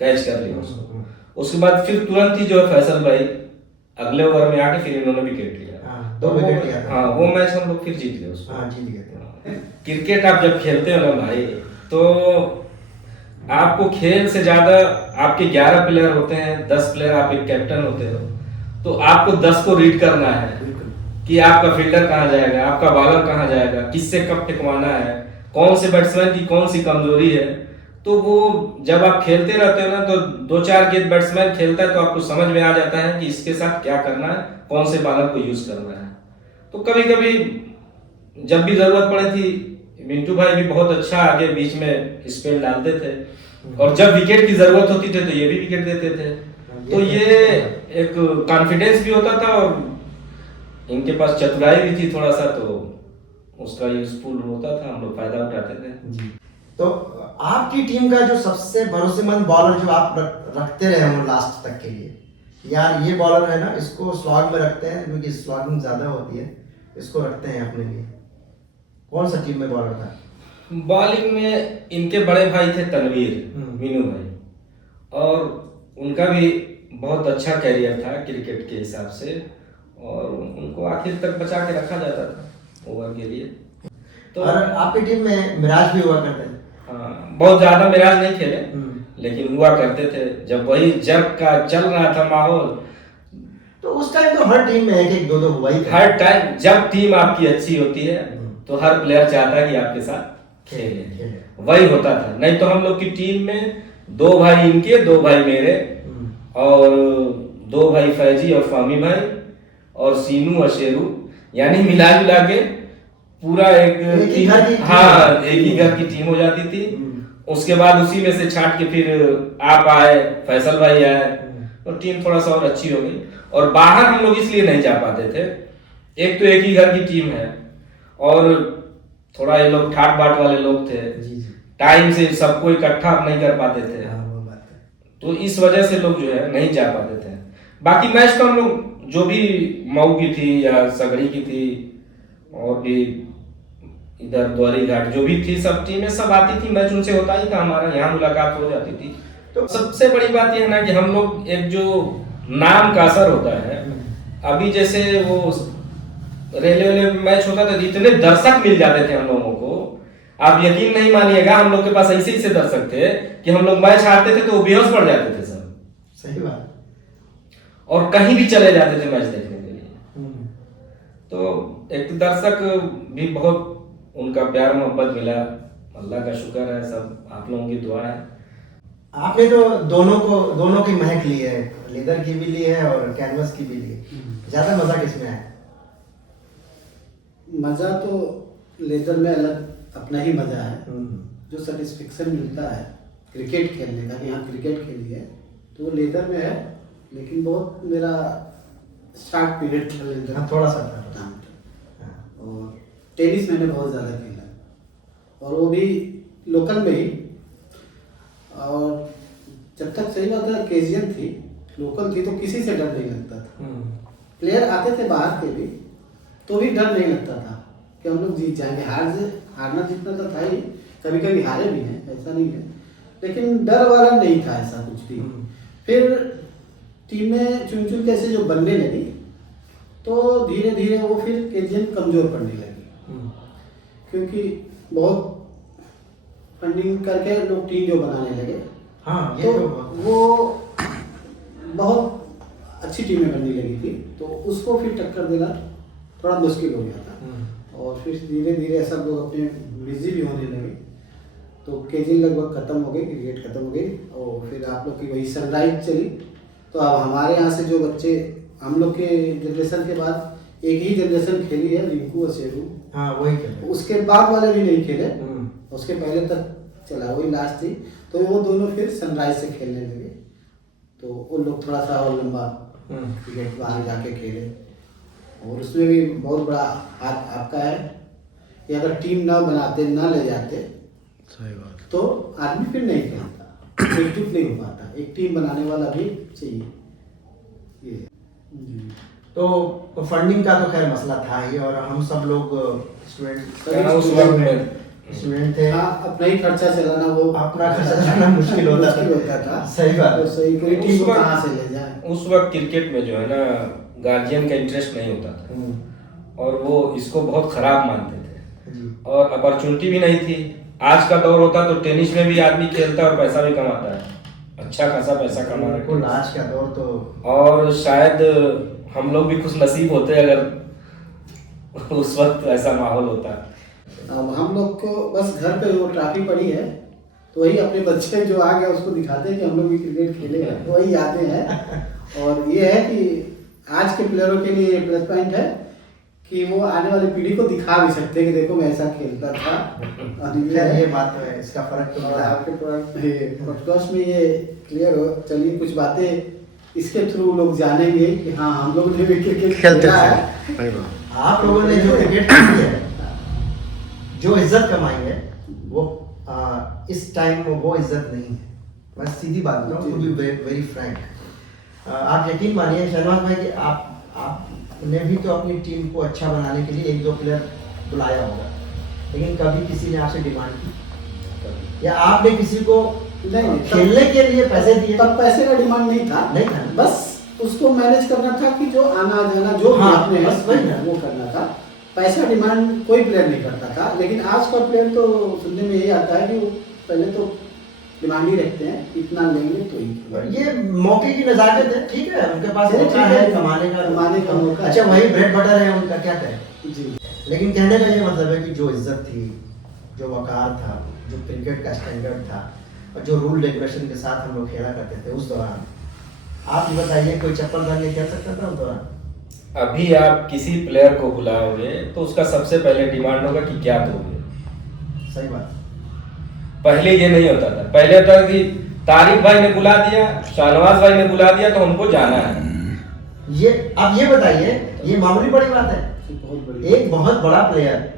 कैच कर लिया उसको। उसके बाद फिर तुरंत ही जो है फैसल भाई अगले ओवर में आके फिर इन्होंने विकेट लिया। 2 विकेट लिया था। हाँ, वो मैच हम लोग फिर जीत गए उसको। हाँ, जीत गए थे। क्रिकेट आप जब खेलते हो ना भाई, तो आपको खेल से ज्यादा आपके 11 प्लेयर होते हैं, 10 प्लेयर, आप एक कैप्टन होते हो, तो आपको 10 को रीड करना है कि आपका फील्डर कहाँ जाएगा, आपका बॉलर कहाँ जाएगा, किससे कब टिकवाना है, कौन से बैट्समैन की कौन सी कमजोरी है। तो वो जब आप खेलते रहते हो ना, तो 2-4 गेंद बैट्समैन खेलता है तो आपको समझ में आ जाता है कि इसके साथ क्या करना है, कौन से बॉलर को यूज करना है। तो कभी कभी जब भी जरूरत पड़ी थी, मिंटू भाई भी बहुत अच्छा आगे बीच में स्पेल डालते थे, और जब विकेट की जरूरत होती थी तो ये भी विकेट देते थे। तो ये एक कॉन्फिडेंस भी होता था और इनके पास चतुराई भी थी थोड़ा सा, तो उसका यूजफुल होता था, हम लोग फायदा उठाते थे। तो आपकी टीम का जो सबसे भरोसेमंद बॉलर जो आप रखते रहे हो लास्ट तक के लिए, यार ये बॉलर है ना, इसको स्लॉग में रखते हैं क्योंकि स्लॉगिंग ज्यादा होती है, इसको रखते हैं अपने लिए, कौन सा टीम में बॉलर था? बॉलिंग में इनके बड़े भाई थे तनवीर, मीनू भाई, और उनका भी बहुत अच्छा कैरियर था क्रिकेट के हिसाब से, और उनको आखिर तक बचा के रखा जाता था ओवर के लिए। तो और आपकी टीम में मिराज भी हुआ करते थे? हाँ, बहुत ज्यादा मिराज नहीं खेले, लेकिन हुआ करते थे जब वही जग का चल रहा था माहौल। तो उस टाइम तो हर टीम में एक दो हुआ ही था। हर टाइम जब टीम आपकी अच्छी होती है तो हर प्लेयर चाहता है कि आपके साथ खेले, वही होता था। नहीं तो हम लोग की टीम में 2 भाई इनके, 2 भाई मेरे, और 2 भाई फैजी और फामी भाई, और सीनू और शेरू, यानी मिला जुला के पूरा एक ही घर की टीम हो जाती थी। उसके बाद उसी में से छाट के फिर आप आए, फैसल भाई आए, और टीम थोड़ा सा और अच्छी हो गई। और बाहर हम लोग इसलिए नहीं जा पाते थे, एक तो एक ही घर की टीम है, और थोड़ा ये लोग ठाट बाट वाले लोग थे, टाइम से सबको इकट्ठा नहीं कर पाते थे, तो इस वजह से लोग जो है नहीं जा पाते थे। बाकी मैच तो हम लोग जो भी मऊ की थी या सगड़ी की थी, और भी इधर द्वारी घाट जो भी थी, सब टीमें सब आती थी, मैच उनसे होता ही था, हमारा यहाँ मुलाकात हो जाती थी। तो सबसे बड़ी बात यह है ना कि हम लोग एक जो नाम का असर होता है, अभी जैसे वो रेलवे मैच होता था, इतने दर्शक मिल जाते थे हम लोगों को, आप यकीन नहीं मानिएगा, हम लोग के पास ऐसे दर्शक थे कि हम लोग मैच हारते थे तो वो बेहोश पड़ जाते थे सब। सही बात। और कहीं भी चले जाते थे मैच देखने के लिए। तो एक दर्शक भी बहुत, उनका प्यार मोहब्बत मिला, अल्लाह का शुक्र है, सब आप लोगों की दुआ है। आपने तो दोनों की महक ली है, लेदर की भी ली है और कैनवस की भी ली है, ज्यादा मजा किसमें है? मजा तो लेदर में अलग अपना ही मजा है, जो सेटिस्फेक्शन मिलता है क्रिकेट खेलने का, कि हाँ क्रिकेट खेली है, तो वो लेदर में है। लेकिन बहुत मेरा शॉर्ट पीरियड था लेदर, थोड़ा सा था। और टेनिस मैंने बहुत ज़्यादा खेला, और वो भी लोकल में ही। और जब तक सही बात है केजियन थी, लोकल थी, तो किसी से डर नहीं लगता था। प्लेयर आते थे बाहर के भी, तो भी डर नहीं लगता था कि हम लोग जीत जाएंगे। हारना जीतना तो था ही, कभी कभी हारे भी हैं, ऐसा नहीं है, लेकिन डर वाला नहीं था ऐसा कुछ भी। फिर टीमें चुन चुन कैसे जो बनने लगी, तो धीरे धीरे वो फिर केजियन कमजोर पड़ने लगी, क्योंकि बहुत फंडिंग करके लोग टीम जो बनाने लगे। हाँ, तो वो बहुत अच्छी टीमें बनने लगी थी, तो उसको फिर टक्कर देना थोड़ा मुश्किल हो गया था। और फिर धीरे धीरे सब लोग अपने बिजी भी होने लगे, तो केजियन लगभग खत्म हो गई, क्रिकेट खत्म हो गई, और फिर आप लोग की वही सनराइज चली। तो अब हमारे यहाँ से जो बच्चे, हम लोग के जनरेशन के बाद एक ही जनरेशन खेली है, रिंकू और शेरू। हाँ, वही खेले, उसके बाद वाले भी नहीं खेले, उसके पहले तक चला, वही लास्ट थी। तो वो दोनों फिर सनराइज से खेलने लगे, तो उन लोग थोड़ा सा और लंबा क्रिकेट बाहर जाके खेले। और उसमें भी बहुत बड़ा हाथ आपका है कि अगर टीम ना बनाते, ना ले जाते, सही बात, तो आदमी फिर नहीं खेलता, एकजुट नहीं हो पाता। एक टीम बनाने वाला भी चाहिए ये। तो फंडिंग का तो खैर मसला था ही, और हम सब लोग स्टूडेंट थे। हाँ, अपना ही खर्चा चलाना, वो अपना खर्चा चलाना मुश्किल होता था। सही बात। तो सही कोई टीम को कहाँ से ले जाए। उस वक्त क्रिकेट में जो है ना, गार्जियन का इंटरेस्ट नहीं होता था, और वो इसको बहुत खराब मानते थे, और अपॉर्चुनिटी भी नहीं थी आज का दौर होता तो टेनिस में भी आदमी खेलता और पैसा भी कमाता है, अच्छा खासा पैसा कमा रहे बिल्कुल आज का दौर तो और शायद हम लोग भी खुश नसीब होते अगर उस वक्त ऐसा माहौल होता। अब हम लोग को बस घर पे वो ट्रॉफी पड़ी है तो वही अपने बच्चे जो आ गया उसको दिखाते हैं कि हम लोग भी क्रिकेट खेले हैं, वही यादें हैं। और ये है कि आज के प्लेयरों के लिए प्लस पॉइंट है कि वो आने वाली पीढ़ी को दिखा भी सकते हैं कि देखो मैं ऐसा खेलता था। और ये बात तो है, इसका फर्क तो और मिला। आपके पॉडकास्ट में ये क्लियर हो। चलिए कुछ बातें इसके थ्रू लोग जानेंगे कि हाँ हम लोग ने भी क्रिकेट खेलते खेला थे है। सही बात। आप लोगों ने जो क्रिकेट खेली है, जो इज्जत कमाई है, वो इस टाइम में वो इज्जत नहीं है। मैं सीधी बात बताऊं, टू बी वेरी फ्रैंक, आप यकीन मानिए शहनाज भाई कि आपने भी तो अपनी टीम को अच्छा बनाने के लिए एक दो प्लेयर बुलाया होगा, लेकिन कभी किसी ने आपसे डिमांड की या आपने किसी को नहीं, खेलने के लिए पैसे दिए? तब पैसे का डिमांड नहीं था, नहीं था। बस उसको मैनेज करना था कि जो आना जाना जो भी हाँ, अपने बस वही ना। वो करना था। पैसा डिमांड कोई प्लेयर नहीं करता था, लेकिन आज का प्लेयर तो सुनने में यही आता है कि वो पहले तो डिमांड ही रखते हैं, इतना लेंगे तो ही। ये मौके की नजाकत है, ठीक है, उनके पास चलिए, मौका ठीक है है, कमाने का मौका। अच्छा वही ब्रेड बटर है उनका, क्या कहें। जी लेकिन कहने का ये मतलब है कि जो इज्जत थी, जो वकार था, जो क्रिकेट का स्टैंडर्ड था और जो रूल रेगुलेशन के साथ हम लोग खेला करते थे उस दौरान, आप ये बताइए कोई चप्पल डाल के खेल सकता था उस दौरान? अभी आप किसी प्लेयर को बुलाओगे तो उसका सबसे पहले डिमांड होगा कि क्या दोगे। सही बात। पहले ये नहीं होता था, पहले होता था कि तारिक भाई ने बुला दिया, शाहनवाज भाई ने बुला दिया तो हमको जाना है। ये अब ये बताइए, ये मामूली बड़ी बात है? बहुत बढ़िया। एक बहुत बड़ा प्लेयर,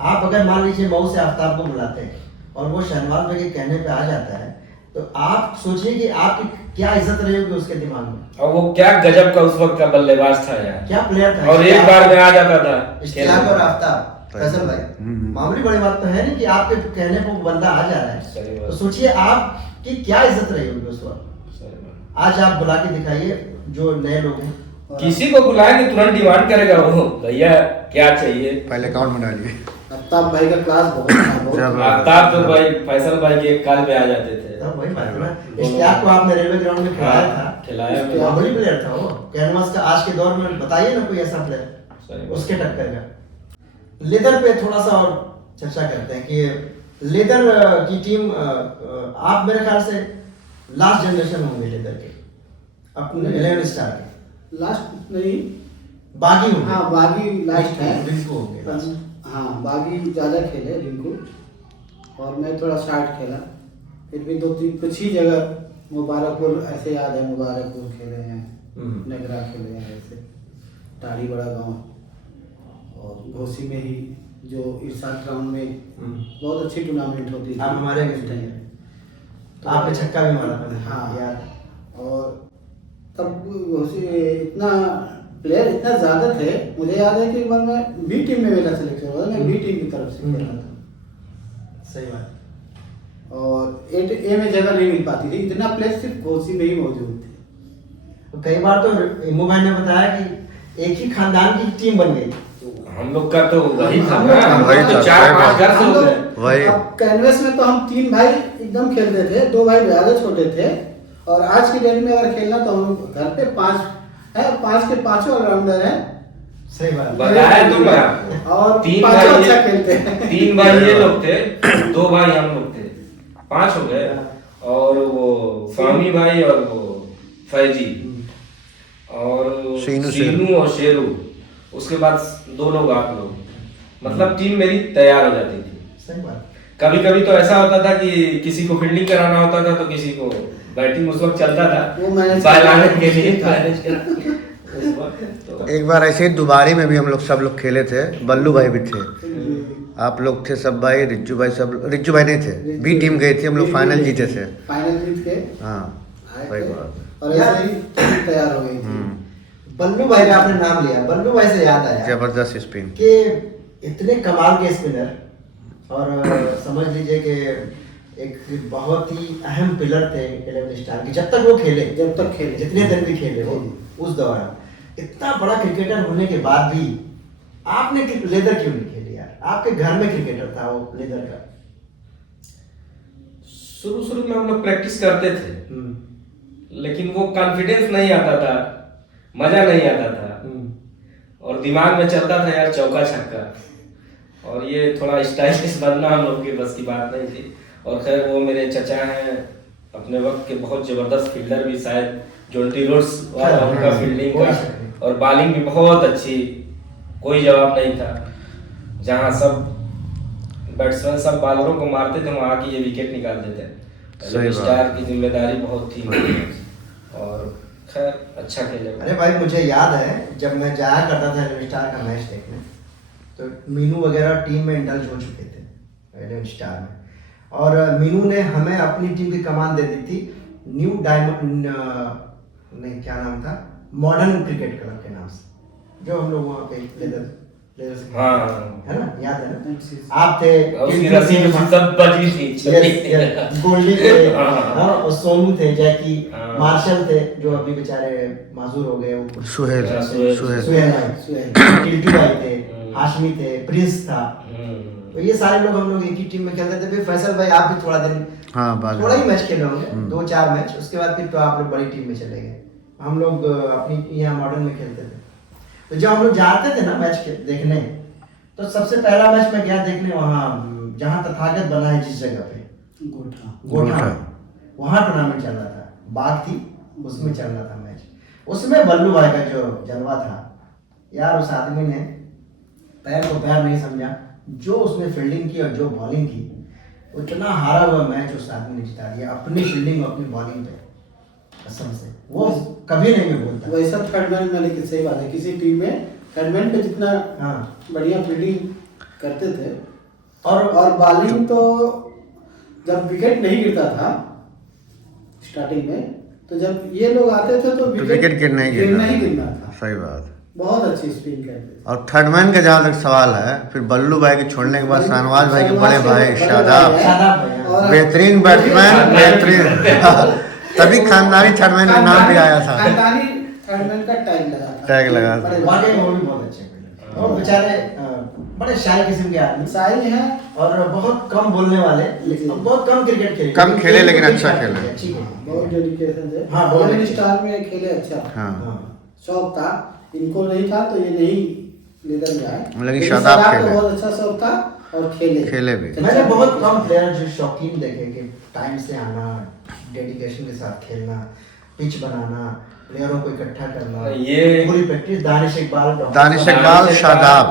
आप अगर मान लीजिए मऊ से आफ्ताब को बुलाते हैं और वो शहनवाज भाई के कहने पे आ जाता है, तो आप सोचिए कि आपकी क्या इज्जत रही होगी उसके दिमाग में। और वो क्या गजब का उस वक्त का बल्लेबाज था यार, क्या प्लेयर था, और एक बार में आ जाता था इश्तियाक और आफ्ताब, फैसल भाई, हम्म। मामूली बड़ी बात तो है नहीं कि आपके कहने पर वो बंदा आ जा रहा सही है। बात। तो सोचिए आपकी क्या इज्जत रही होगी उस वक्त। आज आप बुला के दिखाइए जो नए लोग हैं, किसी को बुलाएंगे तुरंत डिमांड करेगा वो, भैया क्या चाहिए। पहले अकाउंट में डालिए। आफ्ताब भाई का क्लास बहुत था, बहुत जब- था। आफ्ताब तो भाई फैसल भाई के एक काल पे आ जाते थे। तब वही बात है ना। इश्तियाक को आपने रेलवे ग्राउंड में खिलाया था, खिलाया उसके था। मामूली प्लेयर था वो। कैनवास का आज के दौर में बताइए ना कोई ऐसा प्लेयर सही बात। उसके टक्कर का। लेदर पे थोड़ा सा और चर्चा करते हैं कि लेदर की टीम, आप मेरे ख्याल से लास्ट जनरेशन होंगे लेदर के, अपने 11 स्टार के लास्ट नहीं, बागी होंगे। हाँ बागी लास्ट है। रिंकू होंगे last। हाँ बागी ज्यादा खेले रिंकू, और मैं थोड़ा शार्ट खेला। फिर भी दो तीन कुछ ही जगह मुबारकपुर ऐसे याद है, मुबारकपुर खेले हैं, नगरा खेले हैं, ऐसे टाड़ी बड़ा गांव, और घोसी में ही जो इरशाद ग्राउंड में बहुत अच्छी टूर्नामेंट होती थी। आप हमारे उस टाइम। तो आपने छक्का भी मारा था। हाँ यार और तब घोसी इतना प्लेयर इतना ज्यादा थे, मुझे याद है कि एक बार मैं बी टीम में मेरा सिलेक्शन हुआ था, मैं बी टीम की तरफ से खेल रहा था। सही बात। और ए में जगह नहीं मिल पाती थी, इतना प्लेयर सिर्फ घोसी में ही मौजूद थे। तो कई बार तो इमू भाई ने बताया कि एक ही खानदान की टीम बन गई। हम लोग का तो वही था हम ना, लोग- हम वही लोग तो था, चार सही पांच बात। घर से हम होते लोग हैं। वही। अब कैनवस में तो हम तीन भाई एकदम खेलते थे, दो भाई ज्यादा छोटे थे। और आज की डेट में अगर खेलना तो हम घर पे पांच है, पांच के पांचों ऑलराउंडर हैं। सही बात। बताया तो मैं आपको। और तीन पांचों भाई अच्छा खेलते हैं। तीन भाई ये लोग थे, दो भाई हम लोग थे, पांच हो गए। और वो फामी भाई और वो फैजी और सीनू सीनू और शेरू, उसके बाद दो लोग आप लोग, मतलब टीम मेरी तैयार हो जाती थी। सही बात। कभी कभी तो ऐसा होता था कि किसी को फील्डिंग कराना होता था तो किसी को बैटिंग उस वक्त चलता था, वो मैनेज बहलाने के लिए था। मैनेज करना उस वक्त तो एक बार ऐसे ही दुबारी में भी हम लोग सब लोग खेले थे, बल्लू भाई भी थे, आप लोग थे सब भाई, रिज्जू भाई, सब रिज्जू भाई नहीं थे, बी टीम गए थे हम लोग, फाइनल जीते थे। फाइनल जीत के हाँ आए सही थे, बात। और ऐसे ही टीम तैयार हो गई थी। बल्लू भाई का आपने नाम लिया, बल्लू भाई से याद आया जबरदस्त स्पिन। कि इतने कमाल के स्पिनर, और समझ लीजिए कि एक बहुत ही अहम पिलर थे 11 स्टार के, जब तक वो खेले, जब तक खेले, जितने दिन भी खेले वो उस दौरान। इतना बड़ा क्रिकेटर होने के बाद भी आपने लेदर क्यों नहीं खेली यार? आपके घर में क्रिकेटर था वो लेदर का। शुरू शुरू में हम लोग प्रैक्टिस करते थे, लेकिन वो कॉन्फिडेंस नहीं आता था, मजा नहीं आता था, और दिमाग में चलता था यार चौका छक्का, और ये थोड़ा स्टाइलिश बनना हम लोग के बस की बात नहीं थी। और खैर वो मेरे चचा हैं अपने वक्त के बहुत जबरदस्त फील्डर भी, शायद जोल्टी रोड्स वाला उनका फील्डिंग का, और बॉलिंग भी बहुत अच्छी, कोई जवाब नहीं था। जहाँ सब बैट्समैन सब बॉलरों को मारते थे वहाँ की ये विकेट निकाल देते थे। स्टार की जिम्मेदारी बहुत थी और खैर अच्छा खेले। अरे भाई मुझे याद है जब मैं जाया करता था एलेवन स्टार का मैच देखने, तो मीनू वगैरह टीम में इंडल्ज हो चुके थे एलेवन स्टार में, और मीनू ने हमें अपनी टीम की कमान दे दी थी न्यू डायमंड, नहीं क्या नाम था, मॉडर्न क्रिकेट क्लब के नाम से, जो हम लोग वहाँ पे लेदर हाँ है ना, याद है ना, आप थे, उसकी रस्सी में सब बजी थी। गोल्डी थे, हाँ। हाँ, और सोनू थे, जैकी, हाँ। मार्शल थे जो अभी बेचारे माजूर हो गए, वो सुहेल सुहेल। सुहेल भाई, टिल्टू भाई थे, हाशमी थे, प्रिंस था, तो ये सारे लोग हम लोग एक ही टीम में खेलते थे। फिर फैसल भाई आप भी थोड़ा दिन, हाँ बाद थोड़ा ही मैच खेले होंगे, 2-4 मैच, उसके बाद फिर तो आप लोग बड़ी टीम में चले गए। हम लोग अपनी यहाँ मॉडर्न में खेलते थे। तो जब हम लोग जाते थे ना मैच देखने, तो सबसे पहला मैच मैं गया देखने वहाँ जहाँ तथागत बना है जिस जगह पे, गोठा, वहाँ टूर्नामेंट चल रहा था, बाग थी उसमें चल रहा था मैच। उसमें बल्लू भाई का जो जलवा था यार, उस आदमी ने पैर को पैर नहीं समझा, जो उसने फील्डिंग की और जो बॉलिंग की, उतना हारा हुआ मैच उस आदमी ने जिता दिया अपनी फील्डिंग और अपनी बॉलिंग पे, कसम से वो कभी नहीं मैं बोलता। वैसा थर्ड मैन मैंने कि सही बात है, किसी टीम में थर्ड मैन पे जितना हाँ बढ़िया फील्डिंग करते थे, और बॉलिंग तो जब विकेट नहीं गिरता था स्टार्टिंग में, तो जब ये लोग आते थे तो विकेट गिरना ही गिरना था। सही बात। बहुत अच्छी स्पिन करते थे। और थर्ड मैन का जहाँ तक सवाल है, फिर बल्लू भाई के छोड़ने के बाद शाहनवाज भाई के बड़े भाई शादाब, बेहतरीन बैट्समैन, बेहतरीन तभी खानदानी थर्ड मैन का नाम भी आया था। खानदानी थर्ड मैन का टैग लगा था। वाकई वो भी बहुत अच्छे प्लेयर, और बेचारे बड़े शाय किस्म के आदमी, शाही हैं और बहुत कम बोलने वाले, बहुत कम क्रिकेट खेले, कम खेले लेकिन अच्छा खेले, अच्छी खेले, बहुत डेडिकेशन से। हाँ, बहुत एलेवन अच्छे। स्टार में खेले अच्छा, हाँ शौक था, इनको नहीं था तो ये नहीं लेदर में आए, लेकिन शादाब को खेले। बहुत अच्छा शौक था और खेले भी। मैंने बहुत कम प्लेयर जो शौकीन देखे कि टाइम से आना, डेडिकेशन के साथ खेलना, पिच बनाना, प्लेयरों को इकट्ठा करना, ये पूरी प्रैक्टिस। दानिश इकबाल, शादाब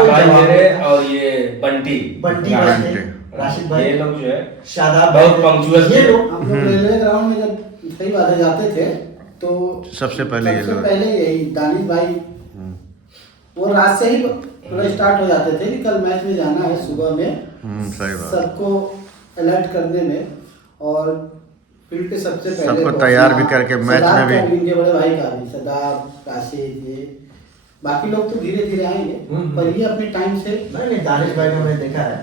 भाई मेरे, और ये बंटी बंटी भाई थे, राशिद भाई, ये लोग जो है शादाब बहुत पंक्चुअल थे। ये लोग हम लोग रेलवे ग्राउंड में जब सही बात है जाते थे तो सबसे पहले ये लोग। यही दानिश भाई, वो रात से ही थोड़ा स्टार्ट हो जाते थे कि कल मैच में जाना है सुबह में, सही बात। सबको अलर्ट करने में, और फील्ड पे सबसे पहले सबको पहुंचना। तैयार भी करके मैच सदाब में भी। का, इनके बड़े भाई का भी, सदाब, राशिद, ये बाकी लोग तो धीरे धीरे आएंगे, पर ये अपने टाइम से नहीं, दानिश भाई को मैंने देखा है,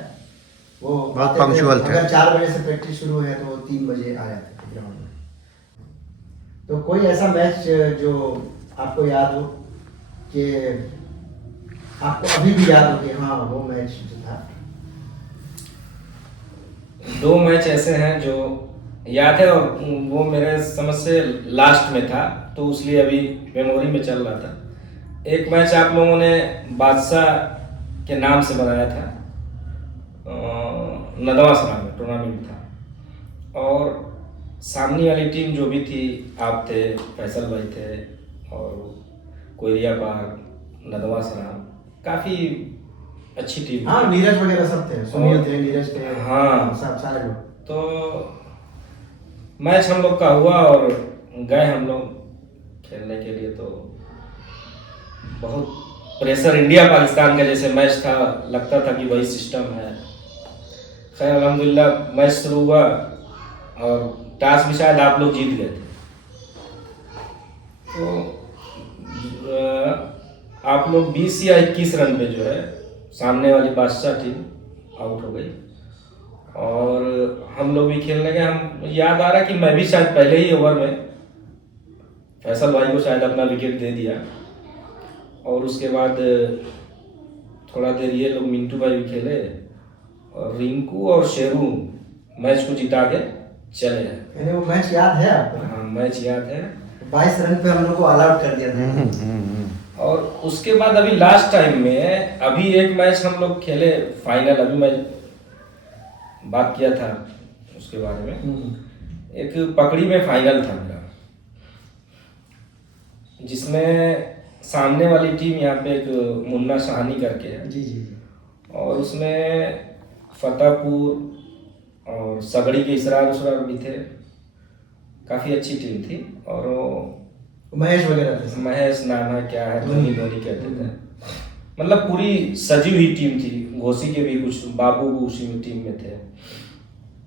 वो बहुत आते थे, punctual थे। अगर 4 बजे से प्रैक्टिस शुरू है तो वो 3 बजे आ जाते थे ग्राउंड में। तो कोई ऐसा मैच जो आपको याद हो, कि आपको अभी भी याद हो कि हाँ वो मैच जो था? 2 मैच ऐसे हैं जो याद है, और वो मेरे समझ से लास्ट में था, तो इसलिए अभी मेमोरी में चल रहा था। एक मैच आप लोगों ने बादशाह के नाम से बनाया था, नदवा सराय में टूर्नामेंट था, और सामने वाली टीम जो भी थी, आप थे, फैसल भाई थे, और कोयरिया पार्क, नदवा सराय, काफ़ी अच्छी टीम। हाँ, नीरज वगैरह सब थे, सुनील थे, नीरज थे, हाँ। सब सारे लोग। तो मैच हम लोग का हुआ और गए हम लोग खेलने के लिए, तो बहुत प्रेशर, इंडिया पाकिस्तान का जैसे मैच था, लगता था कि वही सिस्टम है। खैर अल्हम्दुलिल्लाह मैच शुरू हुआ और टॉस भी शायद आप लोग जीत गए थे, तो आप लोग 20 या 21 रन पे जो है सामने वाली बादशाह टीम आउट हो गई, और हम लोग भी खेलने गए। हम याद आ रहा है कि मैं भी शायद पहले ही ओवर में फैसल भाई को शायद अपना विकेट दे दिया, और उसके बाद थोड़ा देर ये लोग मिंटू भाई भी खेले, और रिंकू और शेरू मैच को जिता के चले आए। यानी वो मैच याद है आपको? हाँ मैच याद है। 22 रन पे हम लोग को ऑल आउट कर दिया था। और उसके बाद अभी लास्ट टाइम में अभी एक मैच हम लोग खेले फाइनल, अभी मैं बात किया था उसके बारे में। एक पकड़ी में फाइनल था मेरा, जिसमें सामने वाली टीम यहाँ पे एक मुन्ना सहानी करके है जी जी। और उसमें फतेहपुर और सगड़ी के इसरार उसरार भी थे, काफ़ी अच्छी टीम थी। और महेश वगैरह थे। महेश नाम है क्या है, धोनी धोनी कहते थे। मतलब पूरी सजी हुई टीम थी, घोसी के भी कुछ बाबू उसी में टीम में थे।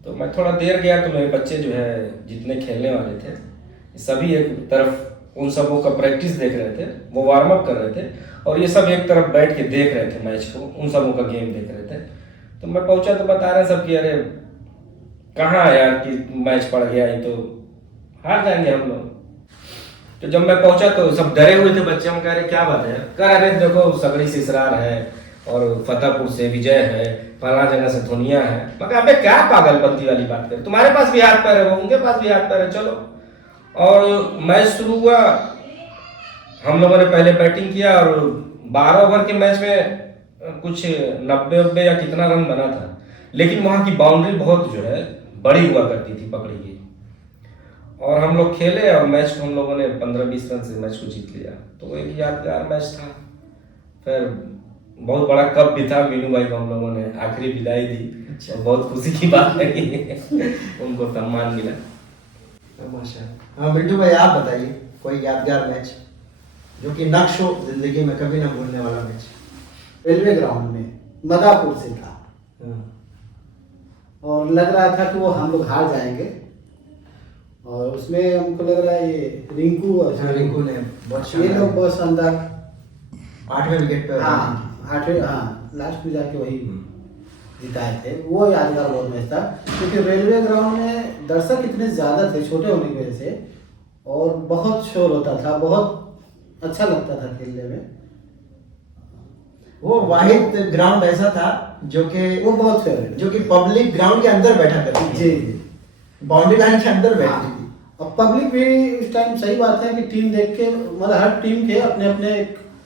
तो मैं थोड़ा देर गया तो मेरे बच्चे जो है जितने खेलने वाले थे सभी एक तरफ उन सबों का प्रैक्टिस देख रहे थे, वो वार्म अप कर रहे थे और ये सब एक तरफ बैठ के देख रहे थे मैच को, उन सबों का गेम देख रहे थे। तो मैं पहुंचा तो बता रहे सब कि अरे कहाँ यार कि मैच पड़ गया, ये तो हार जाएंगे हम लोग। तो जब मैं पहुंचा तो सब डरे हुए थे बच्चे, हम कह रहे क्या बात है, कह रहे देखो सगड़ी से इसरार है और फतेहपुर से विजय है, फला जगह से धोनिया है। मैं कहा अबे क्या पागलपंती वाली बात कर, तुम्हारे पास भी हाथ पैर है, वो उनके पास भी हाथ पैर है, चलो। और मैच शुरू हुआ, हम लोगों ने पहले बैटिंग किया और 12 ओवर के मैच में कुछ 90 या कितना रन बना था, लेकिन वहाँ की बाउंड्री बहुत जो है बड़ी हुआ करती थी पकड़ी की। और हम लोग खेले और मैच को हम लोगों ने 15-20 रन से मैच को जीत लिया। तो वो एक यादगार मैच था। फिर बहुत बड़ा कप भी था, मीनू भाई को हम लोगों ने आखिरी विदाई दी। अच्छा। बहुत खुशी की बात है कि उनको सम्मान मिला। माशाल्लाह। हाँ बिट्टू भाई आप बताइए कोई यादगार मैच जो कि नक्श हो जिंदगी में कभी ना भूलने वाला मैच। रेलवे ग्राउंड में मदापुर से था और लग रहा था कि वो हम लोग हार जाएंगे और उसमें हमको लग रहा है ये रिंकू ने ये लोग बहुत शानदार 8वें विकेट पे। हाँ 8वें, हाँ लास्ट में जाके वही जिताए थे। वो यादगार बहुत मैच था क्योंकि रेलवे ग्राउंड में दर्शक इतने ज़्यादा थे छोटे होने की वजह से और बहुत शोर होता था, बहुत अच्छा लगता था खेलने में। वो वाहिद ग्राउंड ऐसा था जो कि वो बहुत फेवरेट, जो कि पब्लिक ग्राउंड के अंदर बैठा करती थी। जी बाउंड्री लाइन के अंदर बैठती थी। और पब्लिक भी उस टाइम सही बात है कि टीम देख के मतलब हर टीम के अपने अपने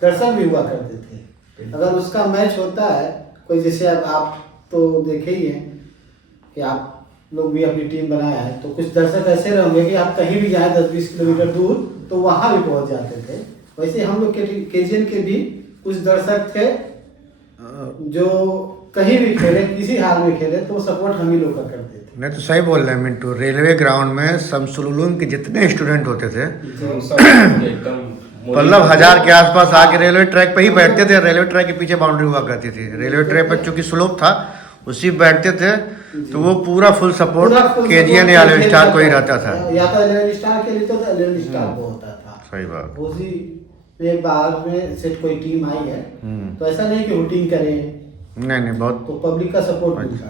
दर्शक भी हुआ करते थे। अगर उसका मैच होता है कोई, जैसे आप तो देखे ही हैं कि आप लोग भी अपनी टीम बनाया है, तो कुछ दर्शक ऐसे रहेंगे कि आप कहीं भी जाएं 10-20 किलोमीटर दूर तो वहाँ भी पहुँच जाते थे। वैसे हम लोग के केजीएन के भी कुछ दर्शक थे जो कहीं भी खेले, किसी हाल में खेले तो सपोर्ट हम ही लोग का करते थे। नहीं तो सही बोल रहे हैं मिंटू, रेलवे ग्राउंड में शमसुल उलूम के जितने स्टूडेंट होते थे मतलब 1000 के आसपास आके रेलवे ट्रैक पे ही बैठते थे। रेलवे ट्रैक के पीछे बाउंड्री हुआ करती थी, रेलवे ट्रैक पर चूंकि स्लोप था उसी बैठते थे। तो वो पूरा फुल सपोर्ट केजीएन या 11 स्टार को ही रहता था। या तो 11 स्टार के लिए तो 11 स्टार को होता था। सही बात। उसी में बाहर में से कोई टीम आई है तो ऐसा नहीं कि हुटिंग करें, नहीं बहुत तो पब्लिक का सपोर्ट मिलता।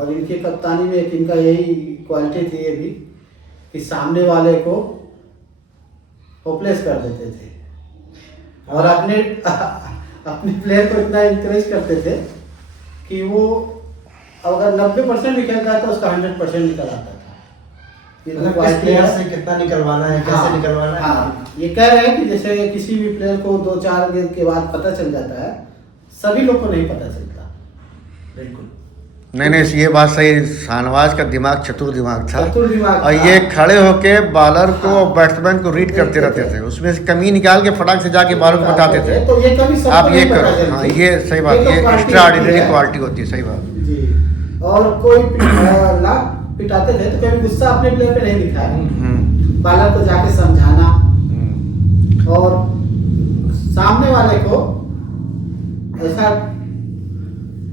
और इनकी कप्तानी में एक इनका यही क्वालिटी थी ये भी कि सामने वाले को होपलेस कर देते थे और अपने प्लेयर को इतना इंकरेज करते थे कि वो अगर 90% भी खेलता है तो उसका 100% निकल आता था। मतलब किस प्लेयर से कितना निकलवाना है, कैसे निकलवाना है। हाँ, ये कह रहे हैं कि जैसे किसी भी प्लेयर को 2-4 गेंद के बाद पता चल जाता है, सभी लोग को नहीं पता चलता। बिल्कुल नहीं ये बात सही। शाहनवाज का दिमाग चतुर दिमाग था और था। ये खड़े होके बॉलर को और बैट्समैन को रीड करते रहते थे, उसमें से कमी निकाल के फटाक से जाके बॉलर को बताते थे तो ये कभी आप ये करो। हाँ ये सही बात, ये एक्स्ट्रा ऑर्डिनरी क्वालिटी होती है। सही बात जी। और कोई लाख पिटाते थे तो कभी गुस्सा अपने प्लेयर पे नहीं दिखाया, बॉलर को जाके समझाना और सामने वाले को ऐसा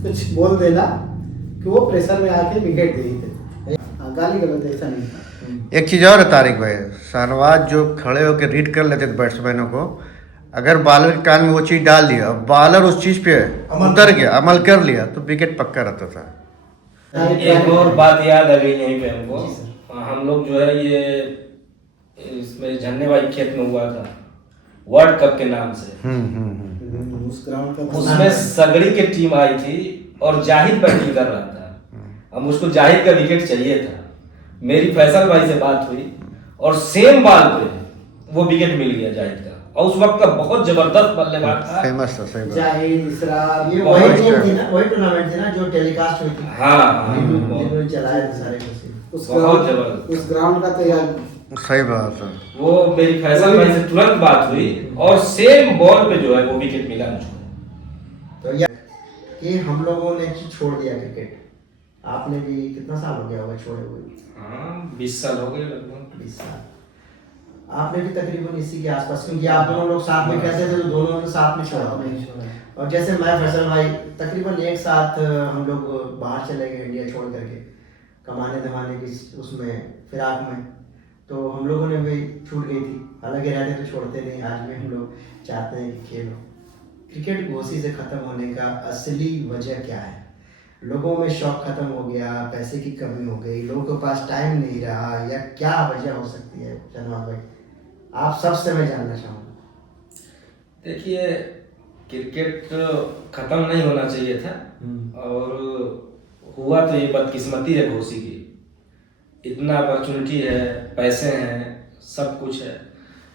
कुछ बोल देना कि वो प्रेशर में आके विकेट दे देते। गाली गलौज ऐसा नहीं था। एक चीज़ और है तारिक भाई, शाहनवाज जो खड़े होकर रीड कर लेते थे बैट्समैनों को, अगर बॉलर के कान में वो चीज़ डाल दिया, बॉलर उस चीज़ पे उतर गया, अमल कर लिया तो विकेट पक्का रहता था। एक और बात याद आ गई यहीं पे हमको। हम लोग जो है ये इसमें झन्ने भाई खेत में हुआ था वर्ल्ड कप के नाम से। उस ग्राउंड का उसमें सगड़ी की टीम आई थी और जाहिद बैटिंग कर रहा था अब मुझको जाहिद का विकेट चाहिए था, मेरी फैसल भाई से बात हुई और सेम बॉल पे वो विकेट मिल गया जाहिद का, और उस वक्त का बहुत जबरदस्त बल्लेबाज था। फेमस था, सही बात। जाहिद, इसरार, ये बहुत वही टीम थी ना, वही टूर्नामेंट थी ना जो टेलीकास्ट हुई थी। हाँ जिन्होंने चलाए थे सारे कुछ। उस बहुत ग्राउंड जबरदस्त। उस ग्राउंड का तो यार सही बात है। वो मेरी फैसल भाई से तुरंत बात हुई और सेम बॉल पे जो है वो विकेट मिला मुझको। तो यार कि हम लोगों ने छोड़ दिया क्रिकेट, आपने भी कितना साल हो गया होगा छोड़े हुए? हाँ 20 साल हो गए लगभग। 20 साल। आपने भी तकरीबन इसी के आसपास, क्योंकि आप दोनों लोग साथ में कहते थे तो दोनों ने साथ में छोड़ा। नहीं छोड़ा। और जैसे मैं फैसल भाई तकरीबन एक साथ हम लोग बाहर चले गए इंडिया छोड़ करके, कमाने धमाने की उसमें फिराक में, तो हम लोगों ने भी छूट गई थी। हालांकि रहते तो छोड़ते नहीं, आज भी हम लोग चाहते हैं कि खेलो। क्रिकेट घोसी से ख़त्म होने का असली वजह क्या है? लोगों में शौक खत्म हो गया, पैसे की कमी हो गई, लोगों के पास टाइम नहीं रहा, या क्या वजह हो सकती है शहनवाज भाई? आप सबसे मैं जानना चाहूँगा। देखिए, क्रिकेट खत्म नहीं होना चाहिए था और हुआ तो ये बदकिस्मती है घोसी की। इतना अपॉर्चुनिटी है, पैसे हैं, सब कुछ है,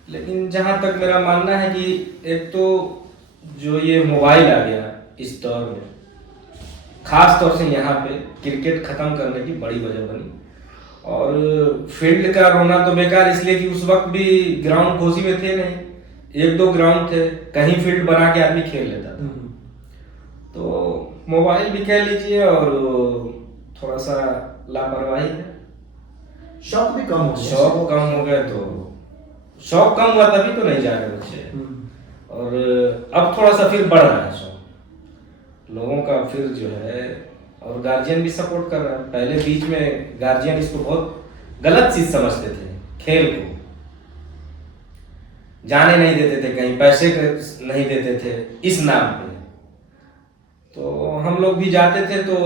लेकिन जहाँ तक मेरा मानना है कि एक तो जो ये मोबाइल आ गया इस दौर में, खास तौर से यहाँ पे क्रिकेट खत्म करने की बड़ी वजह बनी। और फील्ड का रोना तो बेकार, इसलिए कि उस वक्त भी ग्राउंड घोसी में थे नहीं, 1-2 ग्राउंड थे, कहीं फील्ड बना के आदमी खेल लेता था। तो मोबाइल भी कह लीजिए और थोड़ा सा लापरवाही है। शौक भी कम हो गया। शौक कम हो गया, तो शौक कम हुआ तभी तो नहीं जा रहे बच्चे। और अब थोड़ा सा फिर बढ़ रहा है शौक लोगों का फिर जो है, और गार्जियन भी सपोर्ट कर रहा है। पहले बीच में गार्जियन इसको बहुत गलत चीज समझते थे, खेल को जाने नहीं देते थे, कहीं पैसे नहीं देते थे इस नाम पे। तो हम लोग भी जाते थे तो